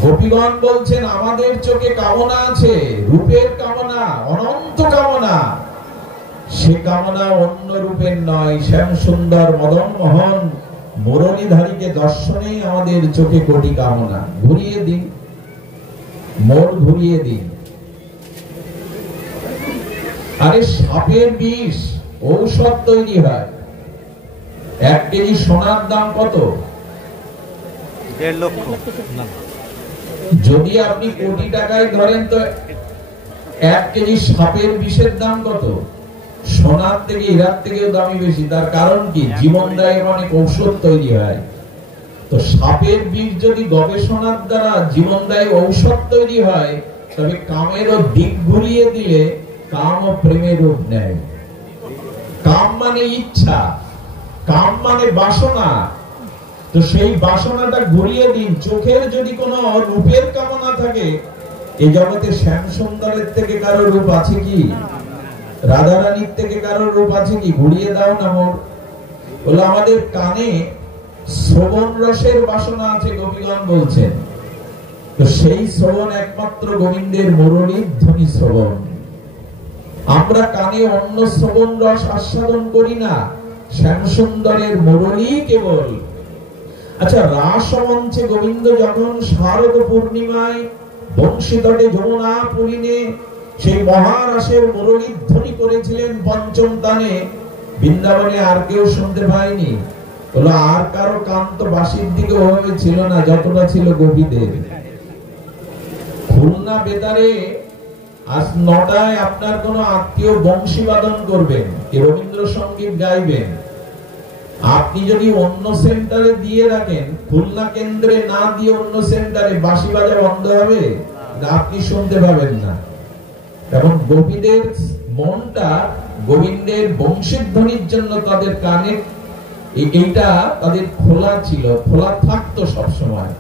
গোপীগণ বলছেন আমাদের চোখে কামনা আছে, রূপের কামনা, অনন্ত কামনা। সে কামনা অন্য রূপের নয়। শ্যাম সুন্দর মদন মোহন মুরলীধারীকে দর্শনেই আমাদের চোখে কোটি কামনা। ঘুরিয়ে দিন, মোড় ঘুরিয়ে দিন। আরে সাপের বিষ ঔষধ তৈরি হয়। 1 কেজি সোনার দাম কত? 1.5 লক্ষ। যদি আপনি কোটি টাকায় ধরেন, তো 1 কেজি সাপের বিষের দাম কত? সোনার থেকে হীরার থেকেও দামি বেশি। তার কারণ কি? জীবনদায়ী অনেক ঔষধ তৈরি হয়। তো সাপের বিষ যদি গবেষণার দ্বারা জীবনদায়ী ঔষধ তৈরি হয়, তবে কামেরও দিক ঘুরিয়ে দিলে কাম ও প্রেমের রূপ নেয়। কাম মানে ইচ্ছা, কাম মানে বাসনা। তো সেই বাসনাটা ঘুরিয়ে দিন। চোখের যদি কোনো রূপের কামনা থাকে, এই জগতে শ্যাম সুন্দরের থেকে কারো রূপ আছে কি? রাধারানীর থেকে কারো রূপ আছে কি? ঘুরিয়ে দাও না মোর। বলে আমাদের কানে শ্রবণ রসের বাসনা আছে, গোপীগণ বলছেন। তো সেই শ্রবণ একমাত্র গোবিন্দের মুরলীর ধ্বনি শ্রবণ। আমরা কানে অন্য শ্রবণ রস আস্বাদন করি না, শ্যামসুন্দরের মুরলী কেবল। আচ্ছা, রাস মঞ্চে গোবিন্দ যখন শারদ পূর্ণিমায় বংশীতটে যমুনা পুলিনে সেই মহারাসের মুরলী ধ্বনি করেছিলেন পঞ্চম তানে, বৃন্দাবনে আর কেউ শুনতে পায়নি। বলো, আর কারো কান তো বাঁশির দিকে ওভাবে ছিল না যতটা ছিল গোপীদের। খুলনা বেতারে আজ ৯টায় আপনার কোন আত্মীয় বংশী বাদন করবেন, রবীন্দ্রসঙ্গীত গাইবেন, আপনি যদি অন্য সেন্টারে দিয়ে রাখেন, খুলনা কেন্দ্রে না দিয়ে অন্য সেন্টারে, বাঁশি বাজা বন্ধ হবে, আপনি শুনতে পাবেন না। এবং গোপীদের মনটা গোবিন্দের বংশীর ধ্বনির জন্য তাদের কানে এইটা তাদের খোলা ছিল, খোলা থাকতো সবসময়।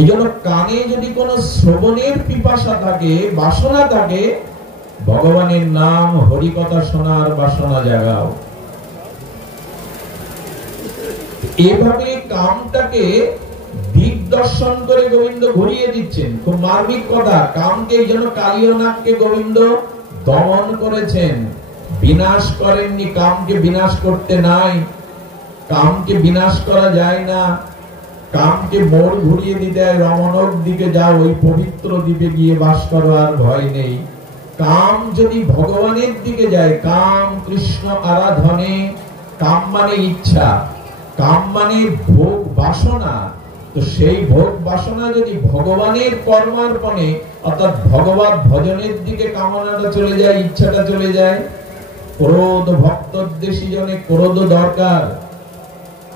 এই জন্য কানে যদি কোন শ্রবণের পিপাসা থাকে, বাসনা থাকে, ভগবানের নাম হরিকথা শোনার বাসনা জাগাও। এভাবে কামটাকে দিগদর্শন করে গোবিন্দ ঘুরিয়ে দিচ্ছেন। খুব মার্মিক কথা। কামকে এই জন্য কালীয় নাগকে গোবিন্দ দমন করেছেন, বিনাশ করেননি। কামকে বিনাশ করতে নাই, কামকে বিনাশ করা যায় না। কামকে মোড় ঘুরিয়ে দিতে হয়, রমণক দিকে যাও, ওই পবিত্র দ্বীপে গিয়ে বাস করো, আর ভয় নেই। কাম যদি ভগবানের দিকে যায়, কাম কৃষ্ণ আরাধনে, কাম মানে ইচ্ছা, কাম মানে ভোগ বাসনা, তো সেই ভোগ বাসনা যদি ভগবানের কর্মার্পণে অর্থাৎ ভগবত ভজনের দিকে কামনাটা চলে যায়, ইচ্ছাটা চলে যায়। ক্রোধ ভক্তদ্বেষী জনে ক্রোধ দরকার।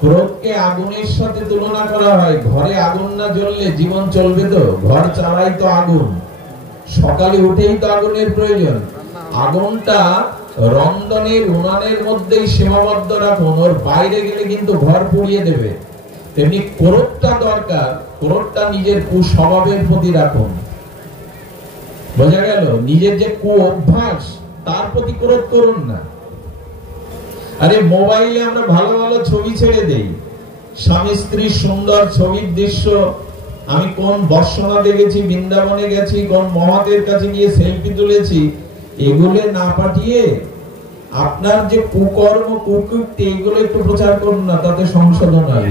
ক্রোধকে আগুনের সাথে তুলনা করা হয়। ঘরে আগুন না জ্বললে জীবন চলবে তো? ঘর চালাই তো আগুন, সকালে উঠেই তো আগুনের প্রয়োজন। আগুনটা রন্ধনের উনানের মধ্যেই সীমাবদ্ধ রাখুন, ওর বাইরে গেলে কিন্তু ঘর পুড়িয়ে দেবে। তেমনি ক্রোধটা দরকার, ক্রোধটা নিজের কুস্বভাবের প্রতি রাখুন। বোঝা গেল? নিজের যে কু অভ্যাস তার প্রতি ক্রোধ করুন না। আরে মোবাইলে আমরা ভালো ভালো ছবি ছেড়ে দেই, স্বামী স্ত্রী সুন্দর ছবির দৃশ্য। আমি কোন বর্ষণা দেখেছি, বৃন্দাবনে গেছি, কোন মহাতের কাছে গিয়ে সেলফি তুলেছি, এগুলো না পাঠিয়ে আপনার যে কুকর্ম কুকীর্তি এগুলো একটু প্রচার করুন না, তাতে সংশোধন হবে।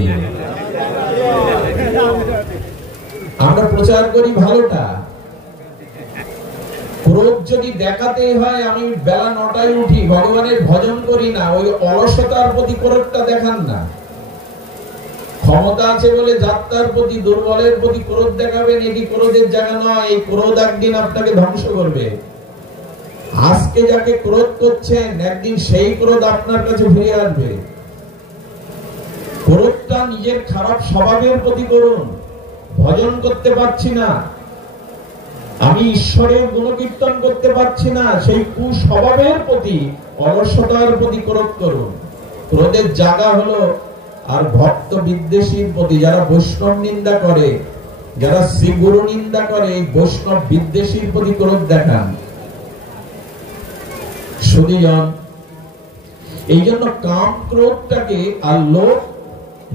আমরা প্রচার করি ভালোটা। ক্রোধ যদি দেখাতে হয়, আমি বেলা ৯টায় উঠি, ভগবানের ভজন করি না, ওই অলসতার প্রতি ক্রোধটা দেখান না। ক্ষমতা আছে বলে যাত্রার প্রতি, দুর্বলের প্রতি ক্রোধ দেখাবেন, এটি ক্রোধের জায়গা নয়। এই ক্রোধ একদিন আপনাকে ধ্বংস করবে। আজকে যাকে ক্রোধ করছেন, একদিন সেই ক্রোধ আপনার কাছে ফিরে আসবে। ক্রোধটা নিজের খারাপ স্বভাবের প্রতি করুন। ভজন করতে পারছি না, আমি ঈশ্বরের গুণকীর্তন করতে পারছি না, সেই কুস্বভাবের প্রতি, অলসতার প্রতি ক্রোধ করুন। ক্রোধের জায়গা হলো আর ভক্ত বিদ্বেষীর প্রতি, যারা বৈষ্ণব নিন্দা করে, যারা শ্রীগুরু নিন্দা করে, এই বৈষ্ণব বিদ্বেষীর প্রতি ক্রোধ দেখান। সুধীজন, এই জন্য কাম ক্রোধটাকে, আর লোভ,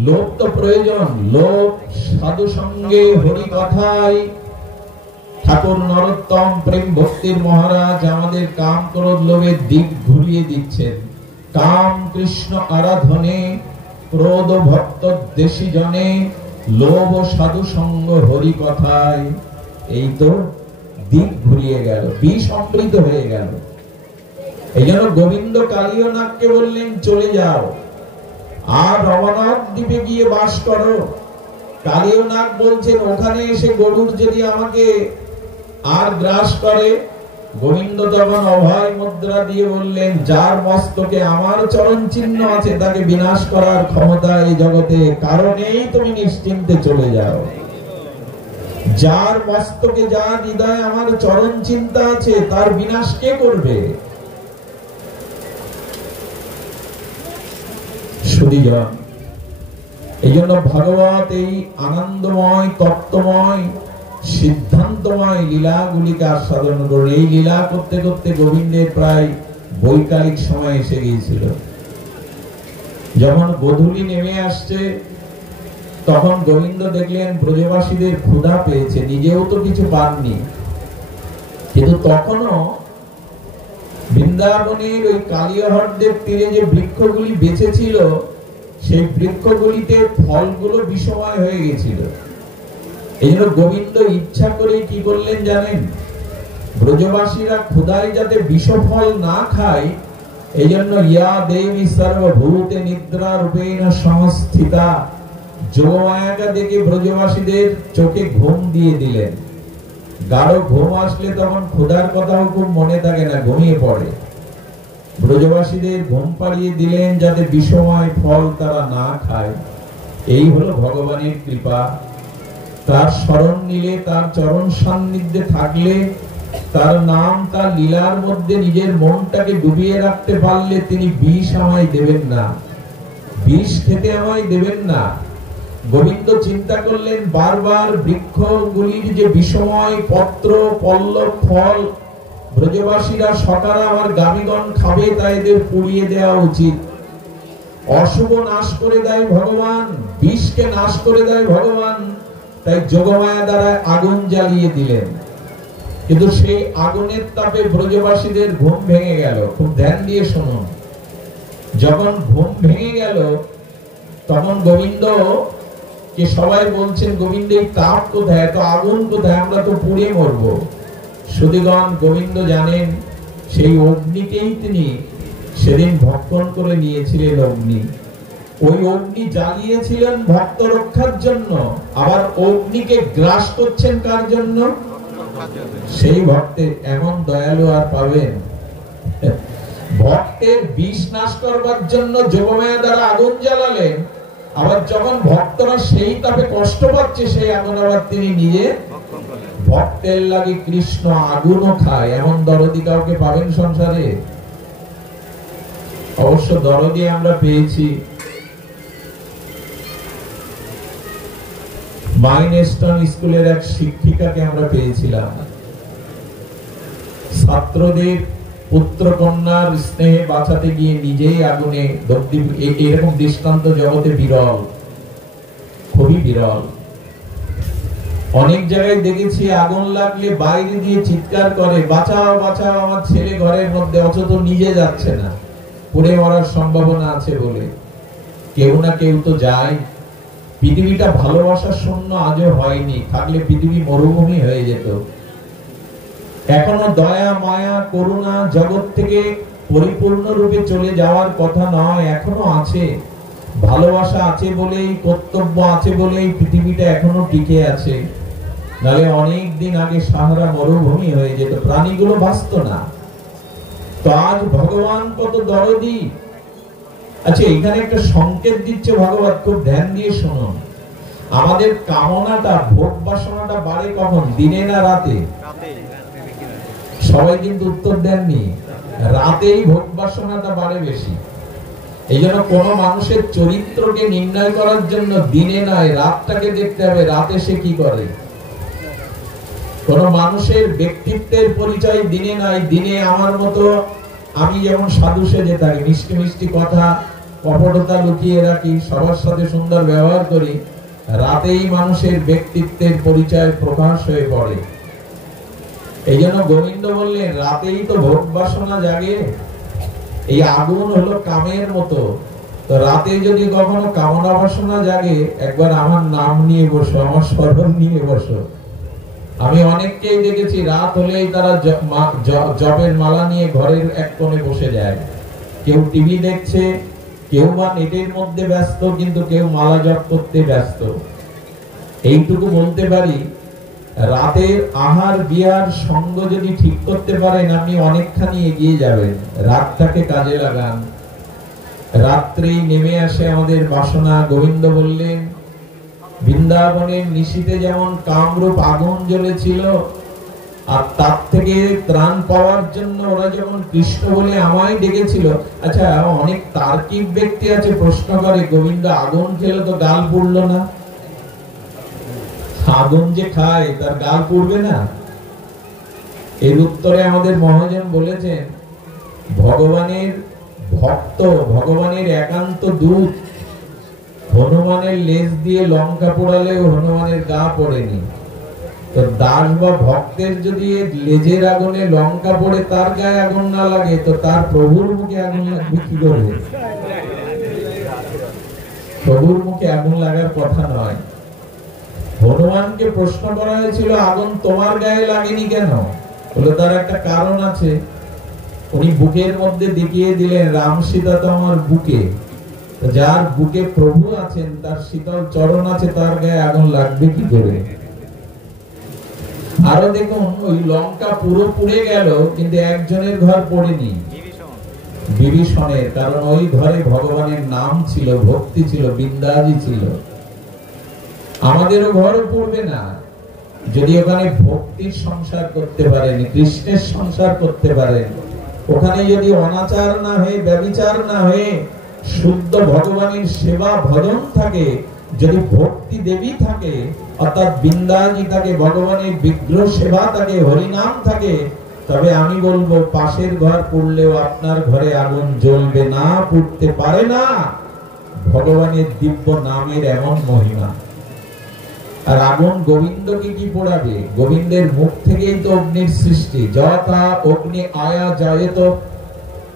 লোভ তো প্রয়োজন। লোভ সাধু সঙ্গে হরি কথায়। ঠাকুর নরোত্তম প্রেম ভক্তির মহারাজ আমাদের কাম ক্রোধ লোভের দিক ঘুরিয়ে দিচ্ছেন। কাম কৃষ্ণ আরাধনে, ক্রোধ ভক্ত দেশী জনে, লোভ সাধু সঙ্গ হরি কথায়। এই তো দিক ঘুরিয়ে গেল, বিষ অমৃত হয়ে গেল। এই জন্য গোবিন্দ কালীয় নাগকে বললেন, চলে যাও, আর রমনাথ দ্বীপে গিয়ে বাস করো। কালীয় নাগ বলছেন, ওখানে এসে গরুর যদি আমাকে আর গ্রাস করে। গোবিন্দ তখন অভয় মুদ্রা দিয়ে বললেন, যার মস্তকে আমার চরণ চিহ্ন আছে তাকে বিনাশ করার ক্ষমতা এই জগতে কারণেই তুমি নিশ্চিন্তে চলে যাও। যার মস্তকে, যার হৃদয়ে আমার চরণ চিন্তা আছে, তার বিনাশ কে করবে? সুধীজন, এই জন্য ভাগবত এই আনন্দময়, তত্ত্বময়, সিদ্ধান্তময় লীলাগুলিকে আস্বাদন করুন। এই লীলা করতে করতে গোবিন্দের প্রায় বৈকালিক সময় এসে গিয়েছিল। যখন গোধূলি নেমে আসছে, তখন গোবিন্দ দেখলেন ব্রজবাসীদের ক্ষুধা পেয়েছে, নিজেও তো কিছু পাননি, কিন্তু তখনও বৃন্দাবনের ওই কালিয়াহ্রদের তীরে যে বৃক্ষগুলি বেঁচে ছিল, সেই বৃক্ষগুলিতে ফলগুলো বিষময় হয়ে গেছিল। এই জন্য গোবিন্দ ইচ্ছা করে কি করলেন জানেন? ব্রজবাসীরা ক্ষুধায় যাতে বিষফল না খায়, এই জন্য ইয়া দেবী সর্বভূতে নিদ্রা রূপেণ সংস্থিতা, যোগমায়াকে দেখে ব্রজবাসীদের চোখে ঘুম দিয়ে দিলেন। গাঢ় ঘুম আসলে তখন ক্ষুধার কথাও খুব মনে থাকে না, ঘুমিয়ে পড়ে। ব্রজবাসীদের ঘুম পাড়িয়ে দিলেন যাতে বিষময় ফল তারা না খায়। এই হলো ভগবানের কৃপা। তার শরণ নিলে, তার চরণ সান্নিধ্যে থাকলে, তার নাম, তার লীলার মধ্যে নিজের মনটাকে ডুবিয়ে রাখতে পারলে তিনি বিষ আমায় দেবেন না, বিষ খেতে আমায় দেবেন না। গোবিন্দ চিন্তা করলেন বারবার বৃক্ষগুলির যে বিষময় পত্র, পল্লব, ফল ব্রজবাসীরা সকারা আমার গামীগণ খাবে, তাই এদের পুড়িয়ে দেওয়া উচিত। অশুভ নাশ করে দেয় ভগবান, বিষকে নাশ করে দেয় ভগবান, তাই যোগমায়া দ্বারা আগুন জ্বালিয়ে দিলেন। কিন্তু সেই আগুনের তাপে ব্রজবাসীদের ঘুম ভেঙে গেল। খুব ধ্যান দিয়ে শুনুন। যখন ঘুম ভেঙে গেল তখন গোবিন্দ কে সবাই বলছেন, গোবিন্দ এই তাপ কোথায়, এত আগুন কোথায়, আমরা তো পুড়ে মরবো। সুধীগণ, গোবিন্দ জানেন সেই অগ্নিকেই তিনি সেদিন ভক্ষণ করে নিয়েছিলেন। অগ্নি, ওই অগ্নি জ্বালিয়েছিলেন ভক্ত রক্ষার জন্য, আবার অগ্নিকে গ্রাস করছেন কার জন্য? সেই ভক্তের। এমন দয়ালু আর পাবেন? ভক্তের বিষ নাশ করবার জন্য যোগমায়া দ্বারা আগুন জ্বালালেন, আবার যখন ভক্তরা সেই তাপে কষ্ট পাচ্ছে, সেই আগুন আবার তিনি নিজে ভক্তের লাগি কৃষ্ণ আগুনও খায়। এমন দরদি কাউকে পাবেন সংসারে? অবশ্য দরদি আমরা পেয়েছি। মাইনস্টন স্কুলের এক শিক্ষিকাকে আমরা পেয়েছিলাম। ছাত্রদের পুত্র কন্যার স্নেহে বাঁচাতে গিয়ে নিজেই আগুনে দগ্ধ। এরকম দৃষ্টান্ত জগতে বিরল, খুবই বিরল। অনেক জায়গায় দেখেছি আগুন লাগলে বাইরে দিয়ে চিৎকার করে, বাঁচাও বাঁচাও আমার ছেলে ঘরের মধ্যে, অথচ নিজে যাচ্ছে না, পুড়ে মরার সম্ভাবনা আছে বলে। কেউ না কেউ তো যায়। পৃথিবীটা ভালোবাসা শূন্য আজও হয়নি, থাকলে পৃথিবী মরুভূমি হয়ে যেত। এখনো দয়া, মায়া, করুণা জগৎ থেকে পরিপূর্ণ রূপে চলে যাওয়ার কথা নয়, এখনো আছে। ভালোবাসা আছে বলেই, কর্তব্য আছে বলেই পৃথিবীটা এখনো টিকে আছে। নাহলে অনেক দিন আগে সাহারা মরুভূমি হয়ে যেত, প্রাণীগুলো বাঁচত না। তো আজ ভগবান কত দরদি। আচ্ছা, এখানে একটা সংকেত দিচ্ছে ভগবান, খুব ধ্যান দিয়ে শুনুন। আমাদের কামনাটা, ভোগ বাসনাটা বাড়ে কখন, দিনে না রাতে? সবাই কিন্তু উত্তর দেননি। রাতেই ভোগ বাসনাটা বাড়ে বেশি। এই জন্য কোন মানুষের চরিত্রকে নির্ণয় করার জন্য দিনে নয়, রাতটাকে দেখতে হবে, রাতে সে কি করে। কোন মানুষের ব্যক্তিত্বের পরিচয় দিনে নয়। দিনে আমার মতো আমি যেমন সাধু সেজে থাকি, মিষ্টি মিষ্টি কথা, কপটতা লুকিয়ে রাখি, সবার সাথে সুন্দর ব্যবহার করি, রাতেই মানুষের ব্যক্তিত্বের পরিচয় প্রকাশ হয়ে পড়ে। এই জন্য গোবিন্দ বললেন রাতেই তো ভোগ বাসনা জাগে। এই আগুন হলো কামের মতো। তো রাতে যদি কখনো কামনা বাসনা জাগে, একবার আমার নাম নিয়ে বসো, আমার স্মরণ নিয়ে বসো। আমি অনেককেই দেখেছি রাত হলেই তারা জপের মালা নিয়ে ঘরের এক কোণে বসে যায়। কেউ টিভি দেখছে, কেউ বা নেটের মধ্যে ব্যস্ত, কিন্তু কেউ মালা জপ করতে ব্যস্ত। এইটুকু বলতে পারি, রাতের আহার বিহার সঙ্গ যদি ঠিক করতে পারেন, আপনি অনেকখানি এগিয়ে যাবেন। রাতটাকে কাজে লাগান। রাত্রেই নেমে আসে আমাদের বাসনা। গোবিন্দ বললেন বৃন্দাবনের নিশীতে যেমন কামরূপ আগুন জ্বলেছিল, আর তার থেকে ত্রাণ পাওয়ার জন্য ওরা যখন কৃষ্ণ বলে আমায় ডেকেছিল। আচ্ছা, অনেক তার্কিক ব্যক্তি আছে, প্রশ্ন করে গোবিন্দ আগুন খেলে তো গাল পুড়লো না? আগুন যে খায় তার গাল পুড়বে না? এর উত্তরে আমাদের মহাজন বলেছেন, ভগবানের ভক্ত, ভগবানের একান্ত দূত, হনুমানের লেজ দিয়ে লঙ্কা পোড়ালেও হনুমানের গা পড়েনি, তো দাস বা ভক্তের যদি লেজের আগুনে লঙ্কা পড়ে তার গায়ে আগুন না লাগে, তো তার প্রভুর মুখে আগুন লাগবে কি করে? প্রভুর মুখে আগুন লাগার কথা নয়। হনুমানকে প্রশ্ন করা হয়েছিল, আগুন তোমার গায়ে লাগেনি কেন? বলে তার একটা কারণ আছে। উনি বুকের মধ্যে দেখিয়ে দিলেন, রাম সীতা তো আমার বুকে, যার বুকে প্রভু আছেন, তার শীতল চরণ আছে, তার গায়ে আগুন লাগবে কি করে? আরো দেখুন, ওই লঙ্কা পুরো পুড়ে গেল, কিন্তু একজনের ঘর পড়েনি, বিভীষণের। কারণ ওই ঘরে ভগবানের নাম ছিল, ভক্তি ছিল, বিন্দাজি ছিল। আমাদেরও ঘরও পড়বে না যদি ওখানে ভক্তির সংসার করতে পারেন, কৃষ্ণের সংসার করতে পারেন। ওখানে যদি অনাচার না হয়ে, ব্যভিচার না হয়ে শুদ্ধ ভগবানের সেবা ভজন থাকে, যদি ভক্তি দেবী থাকে, অর্থাৎ বিন্দাজি থাকে, ভগবানের বিগ্রহ সেবা থাকে, হরিনাম থাকে, তবে আমি বলবো পাশের ঘর পড়লেও আপনার ঘরে আগুন জ্বলবে না, পুড়তে পারে না। ভগবানের দিব্য নামের এমন মহিমা। আর আগুন গোবিন্দকে কি পোড়াবে? গোবিন্দের মুখ থেকেই তো অগ্নির সৃষ্টি। যথা অগ্নি আয়া যায়েত,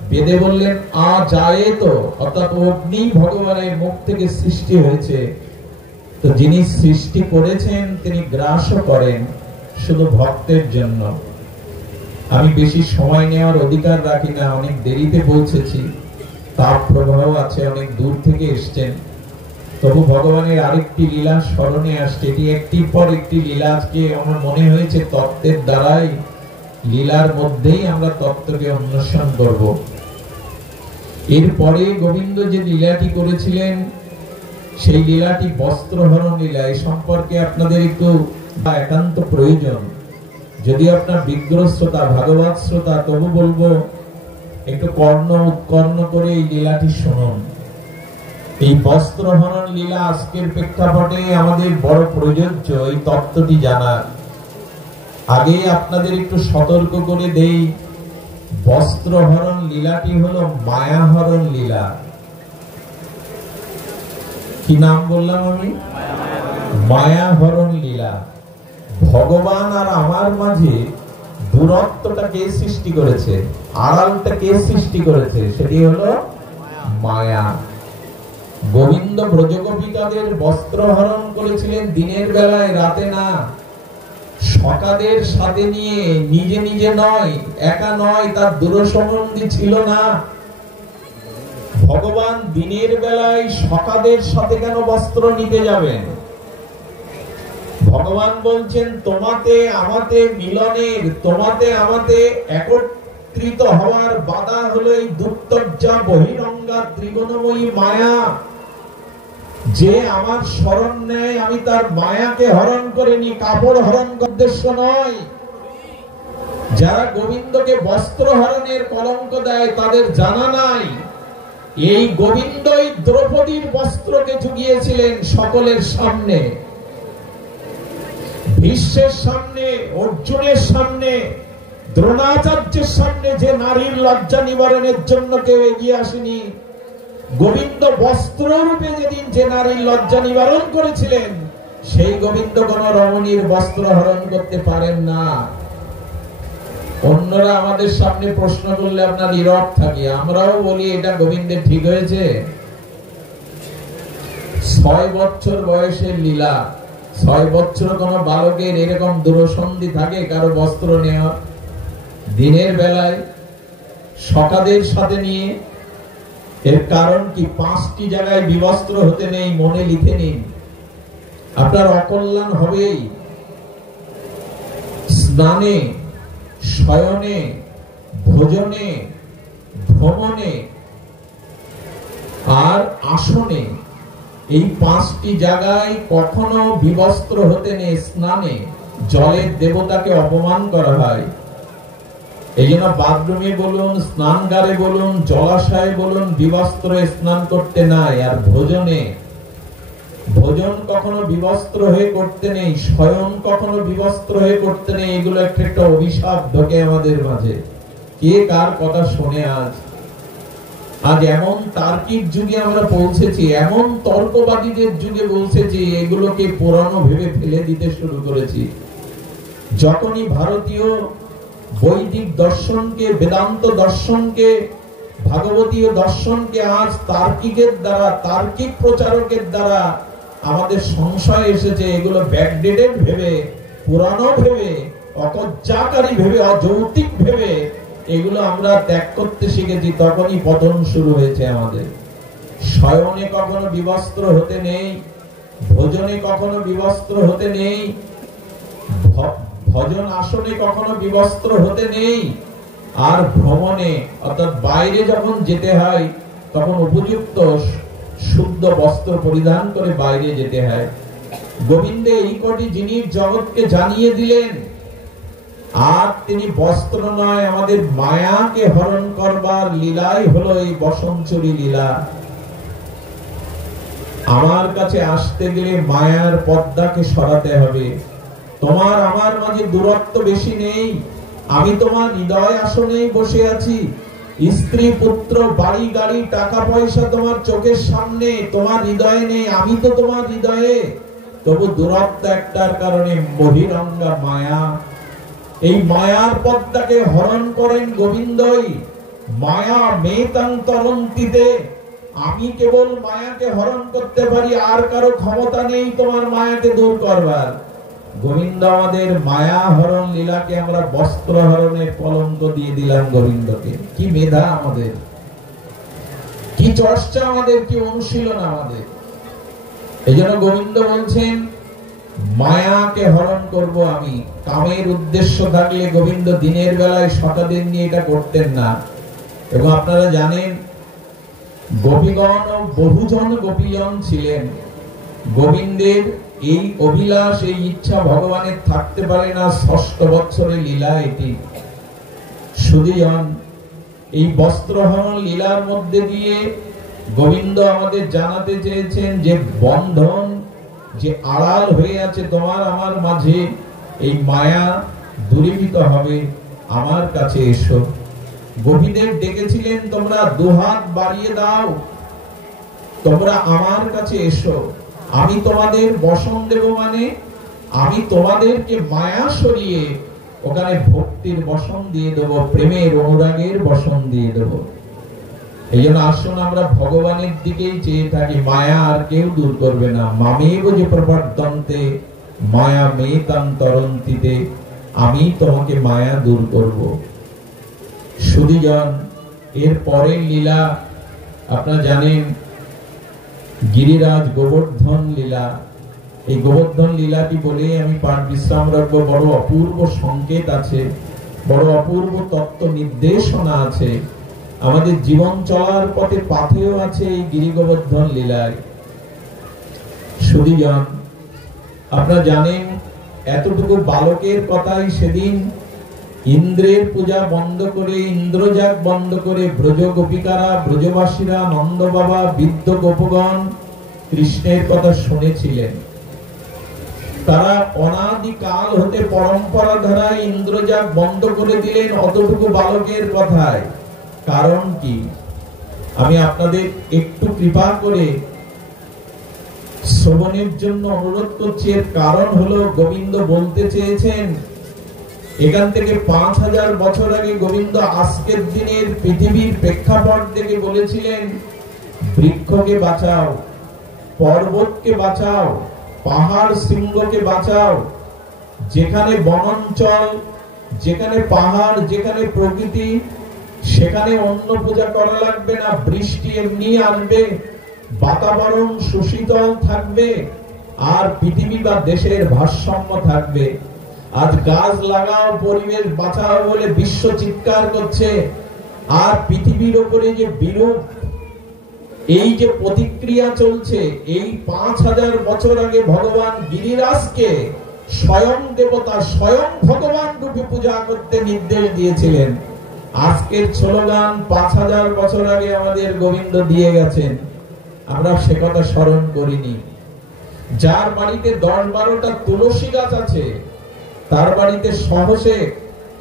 বেদে বললেন আ যায়েত, অর্থাৎ অগ্নি ভগবানের মুখ থেকে সৃষ্টি হয়েছে। তো যিনি সৃষ্টি করেছেন তিনি গ্রাসও করেন শুধু ভক্তের জন্য। আমি বেশি সময় নেওয়ার অধিকার রাখি না, অনেক দেরিতে পৌঁছেছি, তাপ প্রবাহ আছে, অনেক দূর থেকে এসছেন। তবু ভগবানের আরেকটি লীলা স্মরণে আসছে। এটি একটির পর একটি লীলা। আজকে আমার মনে হয়েছে তত্ত্বের দ্বারাই, লীলার মধ্যেই আমরা তত্ত্বকে অন্বেষণ করব। এরপরে গোবিন্দ যে লীলাটি করেছিলেন, সেই লীলাটি বস্ত্রহরণ লীলা। এই সম্পর্কে আপনাদের একটু একান্ত প্রয়োজন। যদি আপনার বিগ্রহ শ্রোতা, ভাগবত শ্রোতা, তবু বলবো একটু কর্ণ উৎকর্ণ করে এই লীলাটি শুনুন। এই বস্ত্রহরণ লীলা আজকের প্রেক্ষাপটে আমাদের বড় প্রযোজ্য এই তত্ত্বটি জানার। আগে আপনাদের একটু সতর্ক করে দেই, বস্ত্রহরণ লীলাটি হলো মায়াহরণ লীলা। কি নাম বললাম আমি? মায়াহরণ লীলা। ভগবান আর আমার মাঝে দূরত্বটা কে সৃষ্টি করেছে? আড়ালটা কে সৃষ্টি করেছে? সেটি হলো মায়া। গোবিন্দ ব্রজগোপিকাদের বস্ত্র হরণ করেছিলেন দিনের বেলায়, রাতে না। সখাদের সাথে নিয়ে, নিজে নিজে নয়, একা নয়, তার দূরসম্বন্ধী ছিল না। ভগবান দিনের বেলায় সখাদের সাথে কেন বস্ত্র নিতে যাবেন? ভগবান বলছেন তোমাতে আমাতে মিলনের, তোমাতে আমাতে একত্রিত হওয়ার বাধা হলো এই দুত্তজ্জা বহিরঙ্গা ত্রিগুণময়ী মায়া। যে আমার শরণ নেয়, আমি তার মায়াকে হরণ করে নি, কাপড় হরণ উদ্দেশ্য নয়। যারা গোবিন্দকে বস্ত্র হরণের কলঙ্ক দেয়, তাদের জানা নাই এই গোবিন্দই দ্রৌপদীর বস্ত্রকে ঝুঁকিয়েছিলেন সকলের সামনে, ভীষ্মের সামনে, অর্জুনের সামনে, দ্রোণাচার্যের সামনে। যে নারীর লজ্জা নিবারণের জন্য কেউ এগিয়ে আসেনি, গোবিন্দ বস্ত্র রূপে যেদিন যে নারীর লজ্জা নিবারণ করেছিলেন, সেই গোবিন্দ কোন রমণীর বস্ত্র হরণ করতে পারেন না। অন্যরা আমাদের সামনে প্রশ্ন করলে আমরা নীরব থাকি, আমরাও বলি এটা গোবিন্দের ঠিক হয়েছে। 6 বছর বয়সের লীলা, 6 বছর কোন বালকের এরকম দুরসন্ধি থাকে কারো বস্ত্র নেওয়া? দিনের বেলায় সখাদের সাথে নিয়ে। এর কারণ কি? 5টি জায়গায় বিবস্ত্র হতে নেই, মনে লিখে নিন, আপনার অকল্যাণ হবেই। স্নানে, শয়নে, ভোজনে, ভ্রমণে আর আসনে, এই 5টি জায়গায় কখনো বিবস্ত্র হতে নেই। স্নানে জলের দেবতাকে অপমান করা হয়, এই জন্য বাথরুমে বলুন, স্নানগারে বলুন, জলাশয়ে বলুন, বিবস্ত্রে স্নান করতে নাই। আর ভোজনে, ভোজন কখনো বিবস্ত্র হয়ে করতে নেই, শয়ন কখনো বিবস্ত্র হয়ে করতে নেই। এগুলো একটা অভিশাপ ঢোকে আমাদের মাঝে। কে কার কথা শোনে আজ? আজ এমন তার্কিক যুগে আমরা পৌঁছেছি, এমন তর্কবাদীদের যুগে পৌঁছেছি, এগুলোকে পুরানো ভেবে ফেলে দিতে শুরু করেছি। যখনই ভারতীয় বৈদিক দর্শনকে, বেদান্ত দর্শনকে, ভাগবতীয় দর্শনকে আজ তার্কিকের দ্বারা, তার্কিক প্রচারকের দ্বারা আমাদের সংশয় এসেছে, এগুলো ব্যাকডেটেড ভেবে, পুরানো ভেবে, অকজ্জাকারী ভেবে, অযৌক্তিক ভেবে এগুলো আমরা ত্যাগ করতে শিখেছি, তখনই পতন শুরু হয়েছে আমাদের। শয়নে কখনো বিবস্ত্র হতে নেই, ভোজনে কখনো বিবস্ত্র হতে নেই, ভজন আসনে কখনো বিবস্ত্র হতে নেই, আর ভ্রমণে অর্থাৎ বাইরে যখন যেতে হয় তখন উপযুক্ত শুদ্ধ বস্ত্র পরিধান করে বাইরে যেতে হয়। গোবিন্দ এই কটি জিনিস জগৎকে জানিয়ে দিলেন। আর তিনি বস্ত্র নয়, আমাদের মায়াকে হরণ করবার লীলাই হলো এই বসনচুরি লীলা। আমার কাছে আসতে গেলে মায়ার পর্দাকে সরাতে হবে। তোমার আমার মাঝে দূরত্ব বেশি নেই, আমি তোমার হৃদয় আসনেই বসে আছি। স্ত্রী, পুত্র, বাড়ি, গাড়ি, টাকা পয়সা তোমার চোখের সামনে, তোমার হৃদয়ে নেই, আমি তো তোমার হৃদয়ে। তবু দূরত্ব একটার কারণে, বহিরঙ্গা মায়া। এই মায়ার পর্দাকে হরণ করেন গোবিন্দই। মায়া মেতাং তরন্তিতে, আমি কেবল মায়াকে হরণ করতে পারি, আর কারো ক্ষমতা নেই তোমার মায়াকে দূর করবার। গোবিন্দ আমাদের মায়া হরণ লীলাকে আমরা বস্ত্র হরণের কলঙ্ক দিয়ে দিলাম গোবিন্দকে। কি মেধা আমাদের, কি চর্চা আমাদের, কি অনুশীলন আমাদের। এই জন্য গোবিন্দ বলছেন মায়াকে হরণ করব আমি। কামের উদ্দেশ্য থাকলে গোবিন্দ দিনের বেলায় শতাদিন নিয়ে এটা করতেন না। এবং আপনারা জানেন গোপীগণ ও বহুজন গোপীজন ছিলেন। গোবিন্দের এই অভিলাষ, এই ইচ্ছা ভগবানের থাকতে পারে না। ৬ষ্ঠ বৎসরের লীলা এটি। শুধুজন এই বস্ত্রহরণ লীলার মধ্যে দিয়ে গোবিন্দ আমাদের জানাতে চেয়েছেন যে বন্ধন যে আড়াল হয়ে আছে তোমার আমার মাঝে, এই মায়া দূরীভূত হবে, আমার কাছে এসো। গোপীদের ডেকেছিলেন তোমরা দুহাত বাড়িয়ে দাও, তোমরা আমার কাছে এসো, আমি তোমাদের বসন দেব। মানে আমি তোমাদেরকে মায়া সরিয়ে ওখানে ভক্তির বসন দিয়ে দেব, প্রেমের অনুরাগের বসন দিয়ে দেব। এই জন্য আসুন আমরা ভগবানের দিকেই চেয়ে থাকি। মায়া আর কেউ দূর করবে না। মামেব যে প্রবর্তন্তে মায়া মেতাং তরন্তিতে, আমি তোমাকে মায়া দূর করব। সুধীজন এর পরের লীলা আপনারা জানেন, গিরিরাজ গোবর্ধন লীলা। এই গোবর্ধন লীলাটি বলে আমি পাঠ বিশ্রাম রাখবো। বড় অপূর্ব সংকেত আছে, বড় অপূর্ব তত্ত্ব নির্দেশনা আছে, আমাদের জীবন চলার পথে পাথেও আছে এই গিরি গোবর্ধন লীলায়। সুধীজন আপনারা জানেন, এতটুকু বালকের কথাই সেদিন ইন্দ্রের পূজা বন্ধ করে, ইন্দ্রজাগ বন্ধ করে ব্রজ গোপিকারা, ব্রজবাসীরা, নন্দ বাবা, বৃদ্ধ গোপগণ কৃষ্ণের কথা শুনেছিলেন। তারা অনাদিকাল হতে পরম্পরা ধারায় ইন্দ্রজাগ বন্ধ করে দিলেন অতটুকু বালকের কথায়। কারণ কি? আমি আপনাদের একটু কৃপা করে শ্রবণের জন্য অনুরোধ করছি। এর কারণ হলো, গোবিন্দ বলতে চেয়েছেন, এখান থেকে ৫০০০ বছর আগে গোবিন্দ আজকের দিনের পৃথিবীর প্রেক্ষাপট থেকে বলেছিলেন, বৃক্ষকে বাঁচাও, পর্বতকে বাঁচাও, পাহাড় শৃঙ্গকে বাঁচাও। যেখানে বনাঞ্চল, যেখানে পাহাড়, যেখানে প্রকৃতি, সেখানে অন্য পূজা করা লাগবে না। বৃষ্টি এমনি আসবে, বাতাবরণ সুশীতল থাকবে, আর পৃথিবী বা দেশের ভারসাম্য থাকবে। আজ গাছ লাগাও, পরিবেশ বাঁচাও বলে বিশ্ব চিৎকার করছে, আর পৃথিবীর উপরে যে বিরূপ এই যে প্রতিক্রিয়া চলছে, এই ৫০০০ বছর আগে ভগবান গিরিরাজকে স্বয়ং দেবতা, স্বয়ং ভগবান রূপে পূজা করতে নির্দেশ দিয়েছিলেন। আজকের স্লোগান ৫০০০ বছর আগে আমাদের গোবিন্দ দিয়ে গেছেন, আমরা সে কথা স্মরণ করিনি। যার বাড়িতে ১০-১২টা তুলসী গাছ আছে, তার বাড়িতে সহসে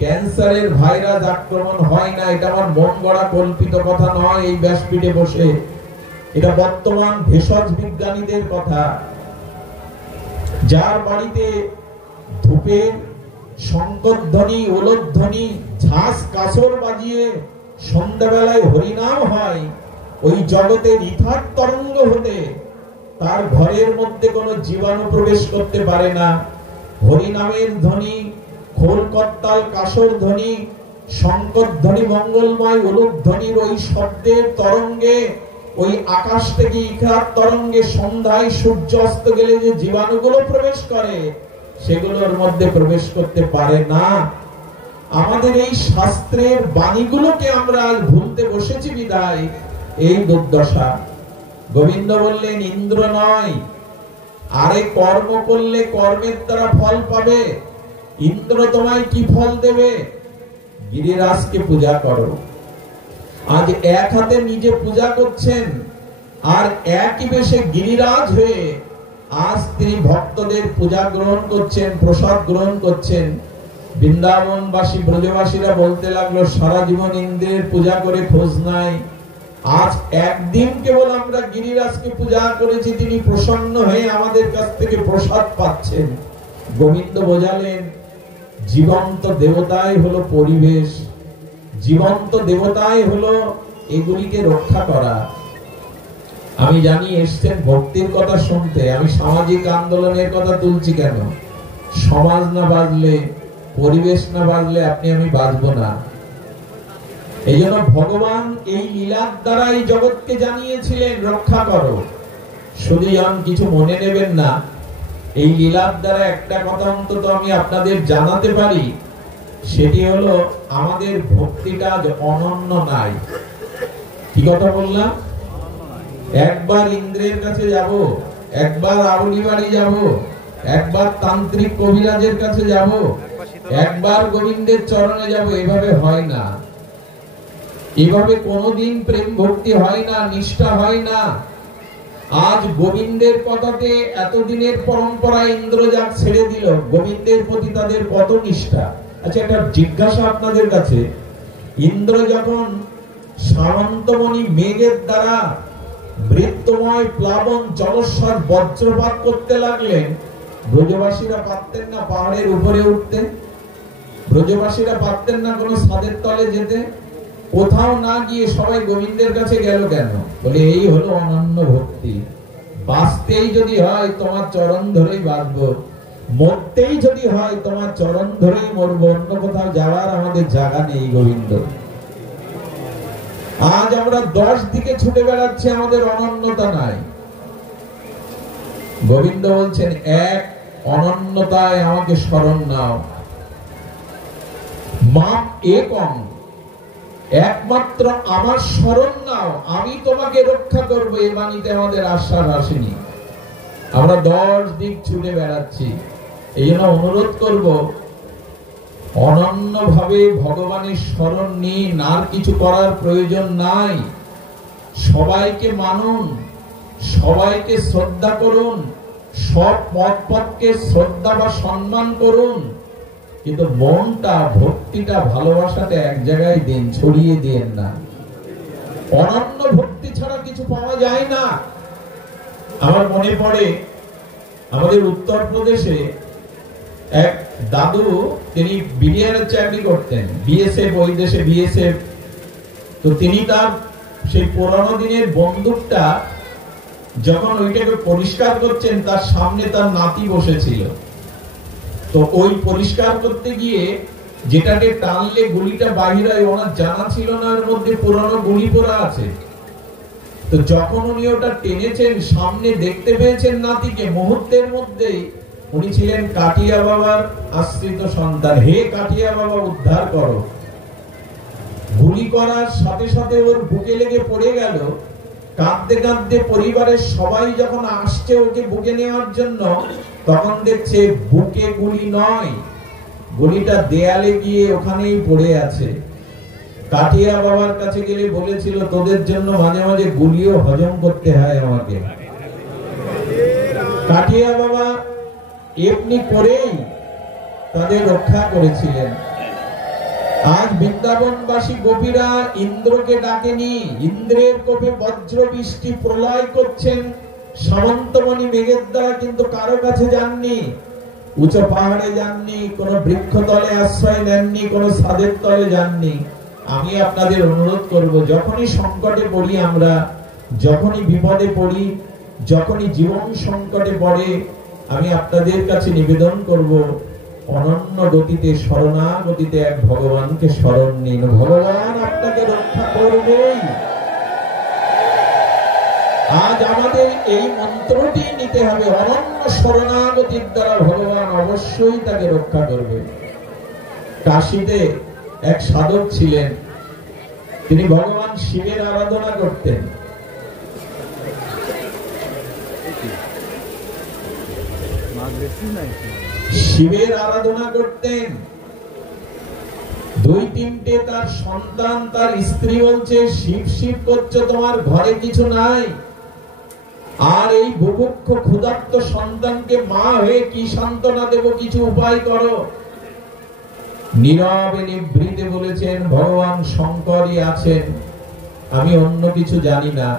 ক্যান্সারের ভাইরাস আক্রমণ হয় না, এটা আমার মন গড়া কল্পিত কথা নয় এই ব্যাসপীঠে বসে, এটা বর্তমান ভেষজ বিজ্ঞানীদের কথা। যার বাড়িতে ধূপের শঙ্করধ্বনি, ওলধ্বনি, ঝাঁস কাসর বাজিয়ে সন্ধ্যাবেলায় হরিনাম হয়, ওই জগতের ইথার তরঙ্গ হতে তার ঘরের মধ্যে কোনো জীবাণু প্রবেশ করতে পারে না। হরিনামের ধ্বনি, খোল করতাল কাসর ধ্বনি, শঙ্করধ্বনি, মঙ্গলময় ওলধ্বনির ওই শব্দের তরঙ্গে, ওই আকাশ থেকে ইথার তরঙ্গে সন্ধ্যায় সূর্য অস্ত গেলে যে জীবাণুগুলো প্রবেশ করে, সেগুলোর মধ্যে প্রবেশ করতে পারে না। আমাদের এই শাস্ত্রের বাণীগুলোকে আমরা ভুলতে বসেছি বিদায় এই দুর্দশা। গোবিন্দ বললেন ইন্দ্র নয়, আরে কর্ম করলে কর্মের দ্বারা ফল পাবে। ইন্দ্র তোমায় কি ফল দেবে? গিরিরাজকে পূজা করো। আজ এক হাতে নিজে পূজা করছেন, আর একই বেশে গিরিরাজ হয়ে আজ তিনি ভক্তদের পূজা গ্রহণ করছেন, প্রসাদ গ্রহণ করছেন। বৃন্দাবনবাসী ব্রজবাসীরা বলতে লাগলো সারা জীবন ইন্দ্রের পূজা করে খোঁজ নাই, আজ একদিন কেবল আমরা গিরিরাজকে পূজা করেছি, তিনি প্রসন্ন হয়ে আমাদের কাছ থেকে প্রসাদ পাচ্ছেন। গোবিন্দ বোঝালেন জীবন্ত দেবতাই হলো পরিবেশ, জীবন্ত দেবতাই হলো এগুলিকে রক্ষা করা। আমি জানি এসছেন ভক্তির কথা শুনতে, আমি সামাজিক আন্দোলনের কথা তুলছি কেন? সমাজ না বাঁচলে, পরিবেশ না বাঁচলে আপনি আমি বাঁচবো না। এই জন্য ভগবান এই লীলার দ্বারা এই জগৎকে জানিয়েছিলেন রক্ষা করো। শুধু কিছু মনে নেবেন না, এই লীলার দ্বারা একটা কথা অন্তত আমি আপনাদের জানাতে পারি, সেটি হলো আমাদের ভক্তিটা অনন্য নাই। কি কথা বললাম? একবার ইন্দ্রের কাছে যাব, একবার আউলি বাড়ি যাব, একবার তান্ত্রিক কবিরাজের কাছে যাব, একবার গোবিন্দের চরণে যাব, এভাবে হয় না। এভাবে কোনোদিন প্রেম ভক্তি হয় না, নিষ্ঠা হয় না। আজ গোবিন্দের কথাতে এতদিনের পরম্পরা ইন্দ্রজাগ ছেড়ে দিল, গোবিন্দের প্রতি তাদের কত নিষ্ঠা। আচ্ছা, একটা জিজ্ঞাসা আপনাদের কাছে, ইন্দ্র যখন সামন্তমণি মেঘের দ্বারা বৃত্তময় প্লাবন জলস্বাদ বজ্রপাত করতে লাগলেন, ব্রজবাসীরা পারতেন না পাহাড়ের উপরে উঠতে? ব্রজবাসীরা পারতেন না কোনো ছাদের তলে যেতে? কোথাও না গিয়ে সবাই গোবিন্দের কাছে গেল কেন? বলে এই হলো অনন্য ভক্তি। বাঁচতেই যদি হয় তোমার চরণ ধরেই বাঁচবো, মরতেই যদি হয় তোমার চরণ ধরেই মরবো, অন্য কোথাও যাওয়ার আমাদের জায়গা নেই গোবিন্দ। আজ আমরা 10 দিকে ছুটে বেড়াচ্ছি, আমাদের অনন্যতা নাই। গোবিন্দ বলছেন এক অনন্যতায় আমাকে শরণ নাও। মাম একম, একমাত্র আমার শরণ নাও, আমি তোমাকে রক্ষা করবো। এই বাণীতে আমাদের আশ্বাস আসেনি। আমরা 10 দিক ছুটে বেড়াচ্ছি। এই জন্য অনুরোধ করব, অনন্য ভাবে ভগবানের শরণ নিন, আর কিছু করার প্রয়োজন নাই। সবাইকে মানুন, সবাইকে শ্রদ্ধা করুন, সব মত পথকে শ্রদ্ধা বা সম্মান করুন, কিন্তু মনটা, ভক্তিটা, ভালোবাসাটা এক জায়গায় দিন, ছড়িয়ে দিন না। অনন্য ভক্তি ছাড়া কিছু পাওয়া যায় না। আমার মনে পড়ে আমাদের উত্তরপ্রদেশে এক দাদু, তিনি বিডিআরের চাকরি করতেন, বিএসএফ, ওই দেশে বিএসএফ। তো তিনি তার সেই পুরনো দিনের বন্দুকটা যখন ওইটাকে পরিষ্কার করছেন, তার সামনে তার নাতি বসেছিল। তো ওই পরিষ্কার করতে গিয়ে যেটাকে টানলে গুলিটা বাহির হয়, ওনার জানা ছিল না এর মধ্যে পুরনো গুলি পোড়া আছে। তো যখন উনি ওটা টেনেছেন, সামনে দেখতে পেয়েছেন নাতিকে, মুহূর্তের মধ্যেই উনি ছিলেন কাটিয়া বাবার আশ্রিত সন্তান। হে কাটিয়া বাবা, উদ্ধার করো। গুলি করার সাথে সাথে ওর বুকে লেগে পড়ে গেল। কাঁদতে কাঁদতে পরিবারের সবাই যখন আসছে ওকে বুকে নেওয়ার জন্য, তখন দেখছে বুকে গুলি নয়, গুলিটা দেয়ালে গিয়ে ওখানেই পড়ে আছে। কাটিয়া বাবার কাছে গেলে বলেছিল, তোদের জন্য মাঝে মাঝে গুলিও হজম করতে হয় আমাকে। কাটিয়া বাবা এমনি করেই তাদের রক্ষা করেছিলেন। আজ বৃন্দাবনবাসী গোপীরা ইন্দ্রকে ডাকেনি, ইন্দ্রের কোপে বজ্র বৃষ্টি প্রলয় করছেন সামন্তমণি মেঘের দ্বারা, কিন্তু কারো কাছে যাননি, উঁচু পাহাড়ে যাননি, কোন বৃক্ষ তলে আশ্রয় নেননি, কোন ছাদের তলে যাননি। আমি আপনাদের অনুরোধ করব, যখনই সংকটে পড়ি আমরা, যখনই বিপদে পড়ি, যখনই জীবন সংকটে পড়ে, আমি আপনাদের কাছে নিবেদন করব, অনন্য গতিতে শরণাগতিতে এক ভগবানকে স্মরণ নিন। ভগবান আপনাকে রক্ষা করবেই। আজ আমাদের এই মন্ত্রটি নিতে হবে, অনন্য শরণাগতির দ্বারা ভগবান অবশ্যই তাকে রক্ষা করবে। কাশীতে এক সাধক ছিলেন, তিনি ভগবান শিবের আরাধনা করতেন। শিবের আরাধনা করতেন। 2-3টে তার সন্তান, তার স্ত্রী বলছে, শিব শিব করছো, তোমার ঘরে কিছু নাই, আর এই বুভুক্ষ ক্ষুধার্ত সন্তানকে মা হয়ে কি সান্ত্বনা দেব, কিছু উপায় করো। নীরবে নিভৃতে বলেছেন, ভগবান শঙ্করই আছেন, আমি অন্য কিছু জানি না।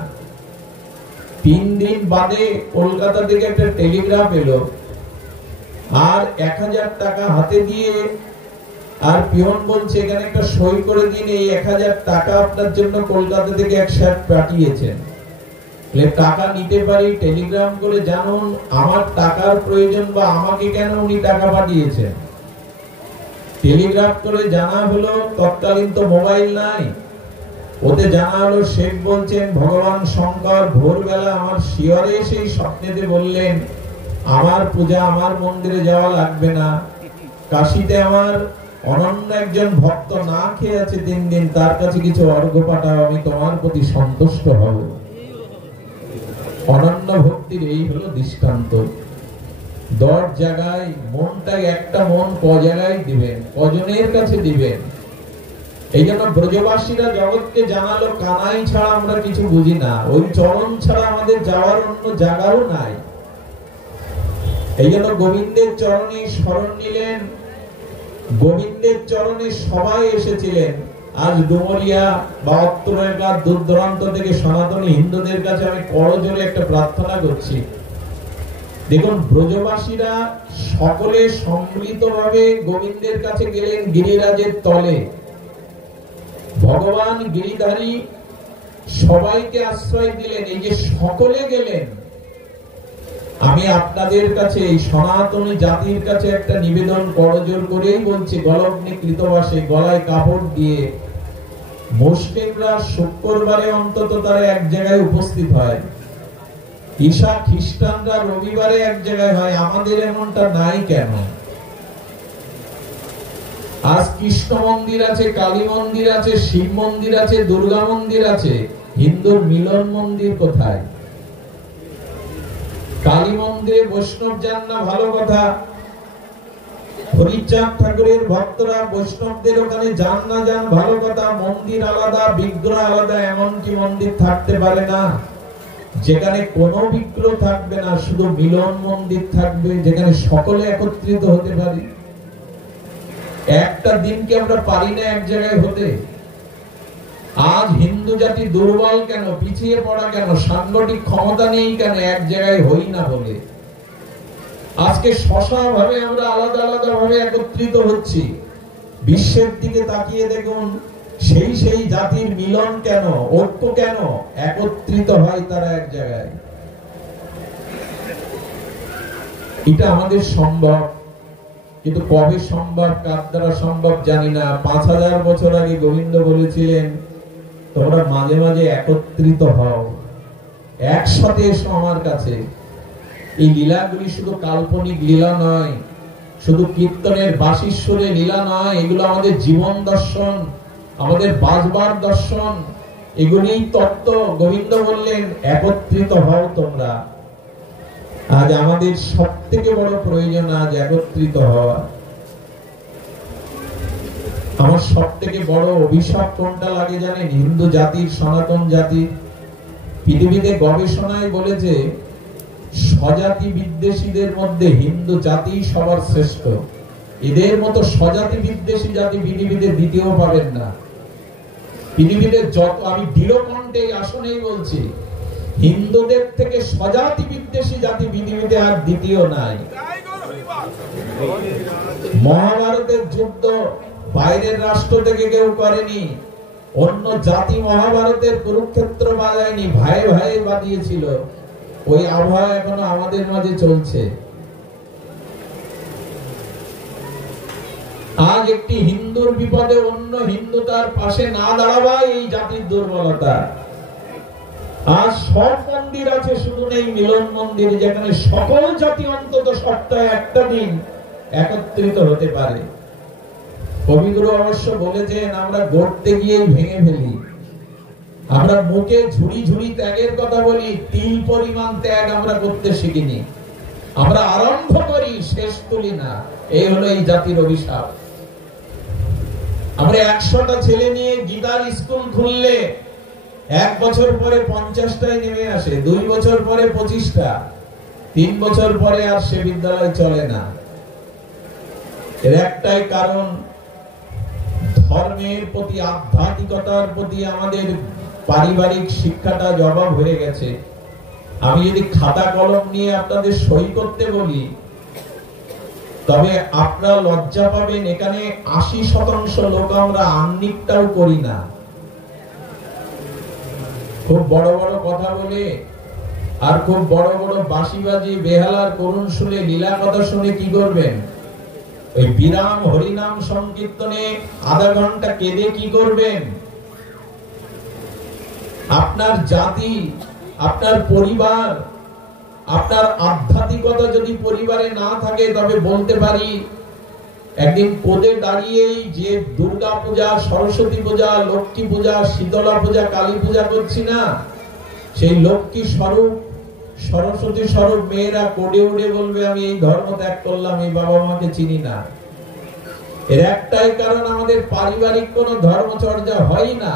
3 দিন বাদে কলকাতা থেকে একটা টেলিগ্রাম এলো, আর 1000 টাকা হাতে দিয়ে, আর পিয়ন বলছে এখানে একটা সই করে দিন, এই 1000 টাকা আপনার জন্য কলকাতা থেকে এক স্যার পাঠিয়েছেন। টাকা নিতে পারি, টেলিগ্রাম করে জানুন আমার টাকার প্রয়োজন, বা আমাকে কেন উনি টাকা পাঠিয়েছেন। টেলিগ্রাফ করে জানা হলো, তৎকালীন তো মোবাইল নাই, ওতে জানা হলো শেখ বলছেন, ভগবান শঙ্কর ভোরবেলা আমার শিয়রে সেই স্বপ্নেতে বললেন, আমার পূজা আমার মন্দিরে যাওয়া লাগবে না, কাশীতে আমার অনন্য একজন ভক্ত না খেয়ে আছে 3 দিন, তার কাছে কিছু অর্ঘ্য পাঠাও, আমি তোমার প্রতি সন্তুষ্ট হব। অনন্য ভক্তির এই হলো দৃষ্টান্ত। 10 জায়গায় মনটা, একটা মন ক জায়গায় দিবেন, কজনের কাছে দিবেন। এই জন্য ব্রজবাসীরা জগৎকে জানালো, কানাই ছাড়া আমরা কিছু বুঝি না, ওই চরণ ছাড়া আমাদের যাওয়ার অন্য জায়গাও নাই। এই জন্য গোবিন্দের চরণে শরণ নিলেন, গোবিন্দের চরণে সবাই এসেছিলেন। আজ ডুমরিয়া বা অত্র এলাকার দূর দূরান্ত থেকে সনাতনী হিন্দুদের কাছে আমি করজোরে একটা প্রার্থনা করছি, দেখুন ব্রজবাসীরা সকলে সম্মিলিতভাবে গোবিন্দের কাছে গেলেন গিরিরাজের তলে। ভগবান গিরিধারী সবাইকে আশ্রয় দিলেন, এই যে সকলে গেলেন। আমি আপনাদের কাছে, এই সনাতনী জাতির কাছে একটা নিবেদন করজোর করেই বলছি, গলগ্নে কৃতবাসে, গলায় কাপড় দিয়ে মুসলিমরা শুক্রবারে অন্তত তারা এক জায়গায় উপস্থিত হয়, ঈশা খ্রিস্টানরা রবিবারে এক জায়গায় হয়, আমাদের এমনটা নাই কেন? আজ কৃষ্ণ মন্দির আছে, কালী মন্দির আছে, শিব মন্দির আছে, দুর্গা মন্দির আছে, হিন্দুর মিলন মন্দির কোথায়? কালী মন্দিরে বৈষ্ণব যান না, ভালো কথা, হরিচাঁদ ঠাকুরের ভক্তরা বৈষ্ণবদের ওখানে যান না, যান ভালো কথা, মন্দির আলাদা, বিগ্রহ আলাদা। এমনকি মন্দির থাকতে পারে না যেখানে কোনো বিগ্রহ থাকবে না, শুধু মিলন মন্দির থাকবে, যেখানে সকলে একত্রিত হতে পারি। একটা দিনকে আমরা পারি না এক জায়গায় হতে। আজ হিন্দু জাতি দুর্বল কেন, পিছিয়ে পড়া কেন, সাংগঠনিক ক্ষমতা নেই কেন, এক জায়গায় হই না বলে। আজকে শশা ভাবে আমরা আলাদা আলাদা ভাবে একত্রিত হচ্ছি। বিশ্বের দিকে তাকিয়ে দেখুন, সেই সেই জাতির মিলন কেন, ঐক্য কেন, একত্রিত হয় তারা এক জায়গায়। এটা আমাদের সম্ভব, কিন্তু কবে সম্ভব, কার দ্বারা সম্ভব জানি না। 5000 বছর আগে গোবিন্দ বলেছিলেন, তোমরা মাঝে মাঝে একত্রিত হও, একসাথে এসো আমার কাছে। এই লীলাগুলি শুধু কাল্পনিক লীলা নয়, শুধু কীর্তনের বাসিস্বরে লীলা নয়, এগুলো আমাদের জীবন দর্শন, আমাদের বাঁচবার দর্শন, এগুলি তত্ত্ব। গোবিন্দ বললেন একত্রিত হও তোমরা। আজ আমাদের সব থেকে বড় প্রয়োজন আজ একত্রিত হওয়া। আমার সব থেকে বড় অভিশাপ কোনটা লাগে জানেন? হিন্দু জাতির, সনাতন জাতির। পৃথিবীতে গবেষণায় বলেছে স্বজাতি বিদ্বেষীদের মধ্যে হিন্দু জাতি সবার শ্রেষ্ঠ। এদের মতো স্বজাতি বিদ্বেষী জাতি পৃথিবীতে দ্বিতীয় পাবেন না। পৃথিবীতে যত, আমি দৃঢ় কণ্ঠে আসনেই বলছি, হিন্দুদের থেকে স্বজাতি বিদ্বেষী জাতি পৃথিবীতে আর দ্বিতীয় নাই। মহাভারতের যুদ্ধ বাইরের রাষ্ট্র থেকে কেউ করেনি, অন্য জাতি মহাভারতের কুরুক্ষেত্র বাজায়নি, ভাই ভাই বাজিয়েছিল। ওই আবহাওয়া এখনো আমাদের মাঝে চলছে। আজ একটি হিন্দুর বিপদে অন্য হিন্দু তার পাশে না দাঁড়াবাই এই জাতির দুর্বলতা। আজ সব মন্দির আছে, শুধু নেই মিলন মন্দির, যেখানে সকল জাতি অন্তত সপ্তাহে একটা দিন একত্রিত হতে পারে। কবিগুরু অবশ্য বলেছেন, আমরা গড়তে গিয়ে ভেঙে ফেলি। আমরা মুখে ঝুড়ি ঝুড়ি ত্যাগের কথা বলি, তিল পরিমাণ ত্যাগ আমরা করতে শিখিনি। আমরা আরম্ভ করি, শেষ তুলি না। এই হলো এই জাতির অভিশাপ। আমরা 100টা ছেলে নিয়ে গীতার স্কুল খুললে 1 বছর পরে 50টায় নেমে আসে, 2 বছর পরে 25টা, 3 বছর পরে আর সে বিদ্যালয় চলে না। এর একটাই কারণ, ধর্মের প্রতি, আধ্যাত্মিকতার প্রতি আমাদের পারিবারিক শিক্ষাটা জবাব হয়ে গেছে। আমি যদি খাতা কলম নিয়ে আপনাদের সই করতে বলি, তবে আপনারা লজ্জা পাবেন, এখানে 80% লোক আমরা আহ্নিকটাও করি না। খুব বড় বড় কথা বলে আর খুব বড় বড় বাঁশিবাজি, বেহালার করুণ শুনে, লীলা কথা শুনে কি করবেন? ওই বিরাম হরিনাম সংকীর্তনে আধা ঘন্টা কেঁদে কি করবেন? আপনার জাতি, আপনার পরিবার, আপনার আধ্যাত্মিকতা যদি পরিবারে না থাকে, তবে বলতে পারি একদিন পদে দাঁড়িয়েই যে দুর্গা পূজা, সরস্বতী পূজা, লক্ষ্মী পূজা, শীতলা পূজা, কালী পূজা করছি না, সেই লক্ষ্মী স্বরূপ, সরস্বতী স্বরূপ মেয়েরা কোডে উড়ে বলবে, আমি এই ধর্ম ত্যাগ করলাম, এই বাবা মাকে চিনি না। এর একটাই কারণ, আমাদের পারিবারিক কোনো ধর্মচর্যা হয় না।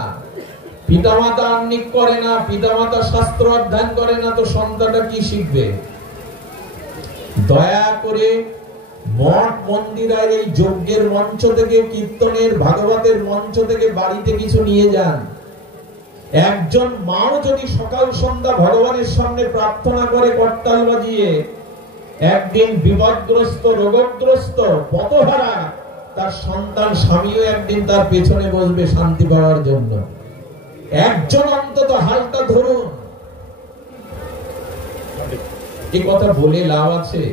পিতামাতা আহ্নিক করে না, পিতামাতা শাস্ত্র অধ্যয়ন করে না, তো সন্তানটা কি শিখবে? দয়া করে মঠ মন্দিরের এই যজ্ঞের মঞ্চ থেকে, কীর্তনের, ভাগবতের মঞ্চ থেকে বাড়িতে কিছু নিয়ে যান। একজন মাও যদি সকাল সন্ধ্যা ভগবানের সামনে প্রার্থনা করে করতাল বাজিয়ে, একদিন বিপদগ্রস্ত, রোগগ্রস্ত, পথহারা তার সন্তান স্বামীও একদিন তার পেছনে বসবে শান্তি পাওয়ার জন্য। একজন অন্তত হালটা ধরুন। এই কথা বলে লাভ আছে?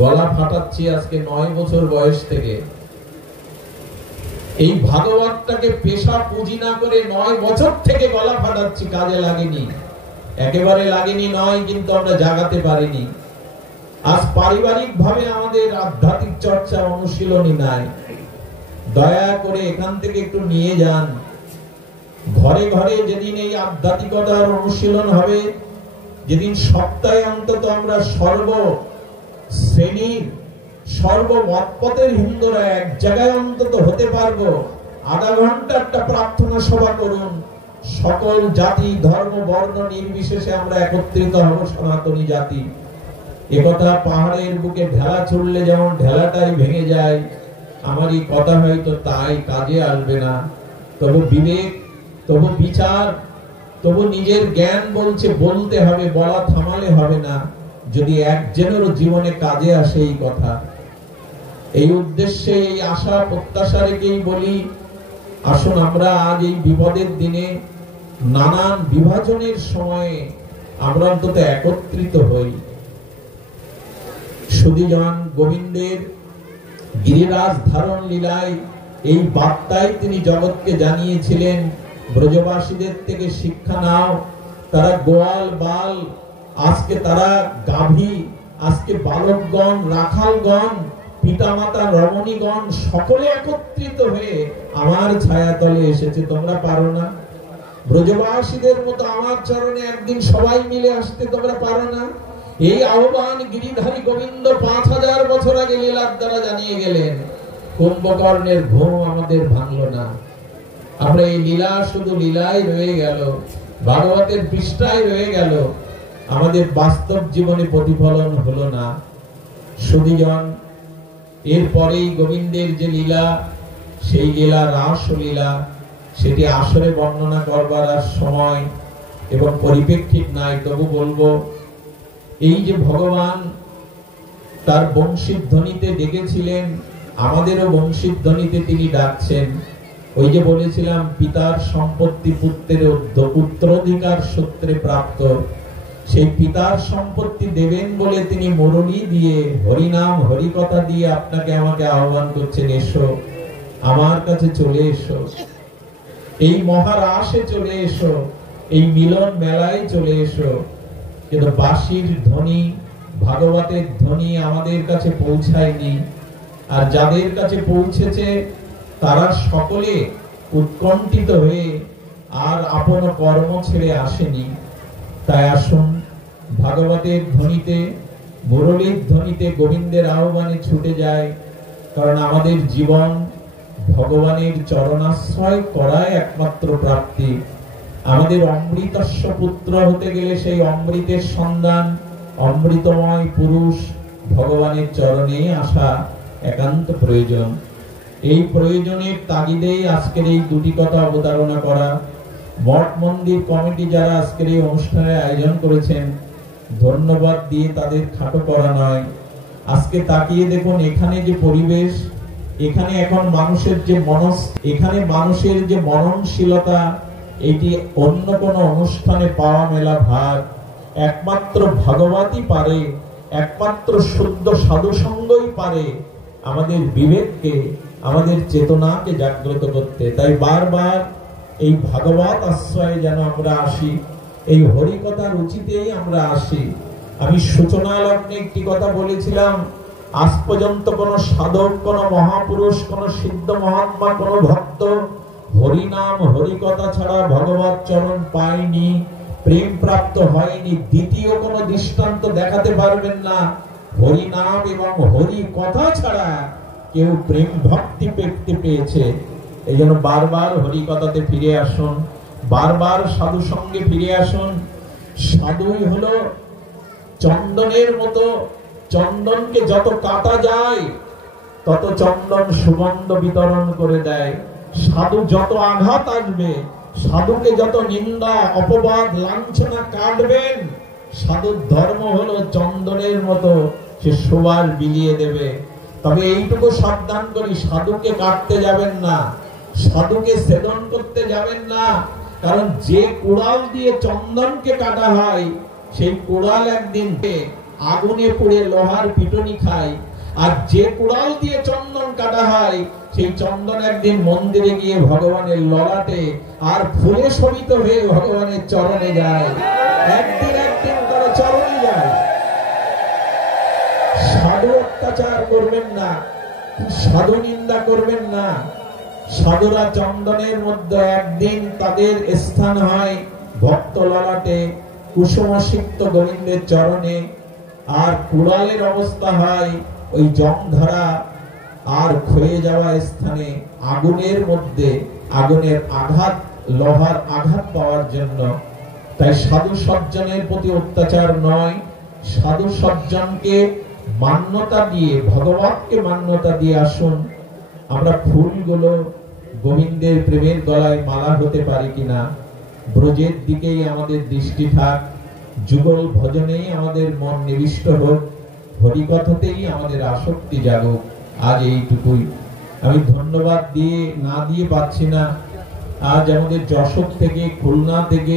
গলা ফাটাচ্ছি আজকে 9 বছর বয়স থেকে। এই ভাগবতটাকে পেশা পুঁজি না করে 9 বছর থেকে গলা ফাটাচ্ছি, কাজে লাগেনি, একেবারে লাগেনি নয়, কিন্তু আমরা জাগাতে পারিনি। আজ পারিবারিক ভাবে আমাদের আধ্যাত্মিক চর্চা, অনুশীলনী নাই। দয়া করে এখান থেকে একটু নিয়ে যান। ঘরে ঘরে যেদিন এই আধ্যাত্মিকতার অনুশীলন হবে, যেদিন সপ্তাহে অন্তত আমরা সর্ব শ্রেণীর, সর্বমতপথের হিন্দুরা এক জায়গায় অন্তত হতে পারবো, আধা ঘন্টা একটা প্রার্থনা সভা করুন। সকল জাতি, ধর্ম, বর্ণ নির্বিশেষে আমরা একত্রিত হব, সনাতনী জাতি। একথা পাহাড়ের বুকে ঢেলা ছুড়লে যেমন ঢেলাটাই ভেঙে যায়, আমারই কথা হয়তো তাই কাজে আসবে না। তবু বিবেক, তবু বিচার, তবু নিজের জ্ঞান বলছে বলতে হবে, বলা থামালে হবে না, যদি একজনেরও জীবনে কাজে আসে এই কথা। এই উদ্দেশ্যে, এই আশা প্রত্যাশা রেখেই বলি, আসুন আমরা আজ এই বিপদের দিনে, নানান বিভাজনের সময়ে আমরা অন্তত একত্রিত হই। সুধীজন গোবিন্দের গিরিরাজ ধারণ লীলায় এই বার্তায় তিনি জগৎকে জানিয়েছিলেন, ব্রজবাসীদের থেকে শিক্ষা নাও। তারা গোয়াল বাল, আজকে তারা গাভী, আজকে বালকগণ, রাখালগণ, পিতামাতা, রমণীগণ সকলে একত্রিত হয়ে আমার ছায়াতলে এসেছে। তোমরা পারো না? ব্রজবাসীদের মতো আমার চরণে একদিন সবাই মিলে আসতে তোমরা পারো না? এই আহ্বান গিরিধারী গোবিন্দ 5000 বছর আগে লীলার দ্বারা জানিয়ে গেলেন। কুম্ভকর্ণের ঘুম আমাদের ভাঙলো না। আমরা এই লীলা শুধু লীলাই রয়ে গেল, ভাগবতের পৃষ্ঠায় রয়ে গেল, আমাদের বাস্তব জীবনে প্রতিফলন হলো না। সুধীজন, এরপরেই গোবিন্দের যে লীলা, সেই লীলা রাস লীলা, সেটি আসরে বর্ণনা করবার আর সময় এবং পরিপ্রেক্ষিত নাই। তবু বলবো, এই যে ভগবান তার বংশীর ধ্বনিতে ডেকেছিলেন, আমাদেরও বংশীর ধ্বনিতে তিনি ডাকছেন। ওই যে বলেছিলাম, পিতার সম্পত্তি পুত্রের উত্তরাধিকার সূত্রে প্রাপ্ত। সেই পিতার সম্পত্তি দেবেন বলে তিনি মুরলী দিয়ে, হরিনাম হরিকথা দিয়ে আপনাকে আমাকে আহ্বান করছেন, এসো আমার কাছে চলে এসো, এই মহারাসে চলে এসো, এই মিলন মেলায় চলে এসো। কিন্তু বাঁশির ধ্বনি, ভাগবতের ধ্বনি আমাদের কাছে পৌঁছায়নি। আর যাদের কাছে পৌঁছেছে তারা সকলে উৎকণ্ঠিত হয়ে আর আপন কর্ম ছেড়ে আসেনি। তাই আসুন, ভাগবতের ধ্বনিতে, মুরলীর ধ্বনিতে গোবিন্দের আহ্বানে ছুটে যায়। কারণ আমাদের জীবন ভগবানের চরণাশ্রয় করাই একমাত্র প্রাপ্তি। আমাদের অমৃতস্য পুত্র হতে গেলে সেই অমৃতের সন্ধান, অমৃতময় পুরুষ ভগবানের চরণে আসা একান্ত প্রয়োজন। এই প্রয়োজনের তাগিদেই আজকের এই দুটি কথা অবতারণা করা। মঠ মন্দির কমিটি যারা আজকের এই অনুষ্ঠানের আয়োজন করেছেন, ধন্যবাদ দিয়ে তাদের খাটো করা নয়। আজকে তাকিয়ে দেখুন, এখানে যে পরিবেশ, এখানে এখন মানুষের যে মননশীলতা, এটি অন্য কোন অনুষ্ঠানে পাওয়া মেলা ভাগ। একমাত্র ভগবতই পারে, একমাত্র শুদ্ধ সাধু সঙ্গই পারে আমাদের বিবেককে, আমাদের চেতনাকে জাগ্রত করতে। তাই বারবার এই ভাগবত আশ্রয়ে যেন আমরা আসি, এই হরিকথার উচিতেই আমরা আসি। আমি সূচনা লগ্নে একটি কথা বলেছিলাম, আজ পর্যন্ত কোন সাধক, কোন মহাপুরুষ, কোন সিদ্ধ মহাত্মা, কোন ভক্ত হরিনাম হরিকথা ছাড়া ভগবত চরণ পায়নি, প্রেম প্রাপ্ত হয়নি। দ্বিতীয় কোন দৃষ্টান্ত দেখাতে পারবেন না হরিনাম এবং হরি কথা ছাড়া কেউ প্রেম ভক্তি পেয়েছে। এই জন্য বারবার হরিকথাতে ফিরে আসুন, বারবার সাধু সঙ্গে ফিরে আসুন। সাধুই হলো চন্দনের মতো, চন্দনকে যত কাটা যায় তত চন্দন সুগন্ধ বিতরণ করে দেয়। সাধু যত আঘাত আসবে, সাধুকে যত নিন্দা অপবাদ লাঞ্ছনা কাটবেন, সাধুর ধর্ম হলো চন্দনের মতো, সে সুবাস বিলিয়ে দেবে। তবে এইটুকু সাবধান করি, সাধুকে কাটতে যাবেন না, সাধুকে ছেদন করতে যাবেন না। কারণ যে কুড়াল দিয়ে চন্দনকে কাটা হয়, সেই কুড়াল একদিন আগুনে পুড়ে লোহার পিটুনি খায়। আর যে কুড়াল দিয়ে চন্দন কাটা হয়, সেই চন্দন একদিন মন্দিরে গিয়ে ভগবানের ললাটে আর ফুলে শোভিত হয়ে ভগবানের চরণে যায়। একদিন তারা চরণে যায়। সাধু অত্যাচার করবেন না, সাধু নিন্দা করবেন না। সাধুরা চন্দনের মধ্যে একদিন তাদের স্থান হয় ভক্ত ললাটে, কুসুমসিক্ত গোবিন্দের চরণে। আর কুড়ালের অবস্থা হয় ওই জংধারা আর ক্ষয়ে যাওয়া স্থানে, আগুনের মধ্যে, আগুনের আঘাত, লোহার আঘাত পাওয়ার জন্য। তাই সাধু সজ্জনের প্রতি অত্যাচার নয়, সাধু সজ্জনকে মান্যতা দিয়ে, ভগবানকে মান্যতা দিয়ে আসুন। আমরা ফুলগুলো গোবিন্দের প্রেমের গলায় মালা হতে পারি কিনা, ব্রজের দিকেই আমাদের দৃষ্টি থাক, যুগল ভজনেই আমাদের মন নিবিষ্ট হোক, হরিকথাতেই আমাদের আসক্তি জাগুক। আজ এইটুকুই। আমি ধন্যবাদ দিয়ে না দিয়ে পাচ্ছি না। আজ আমাদের যশোর থেকে, খুলনা থেকে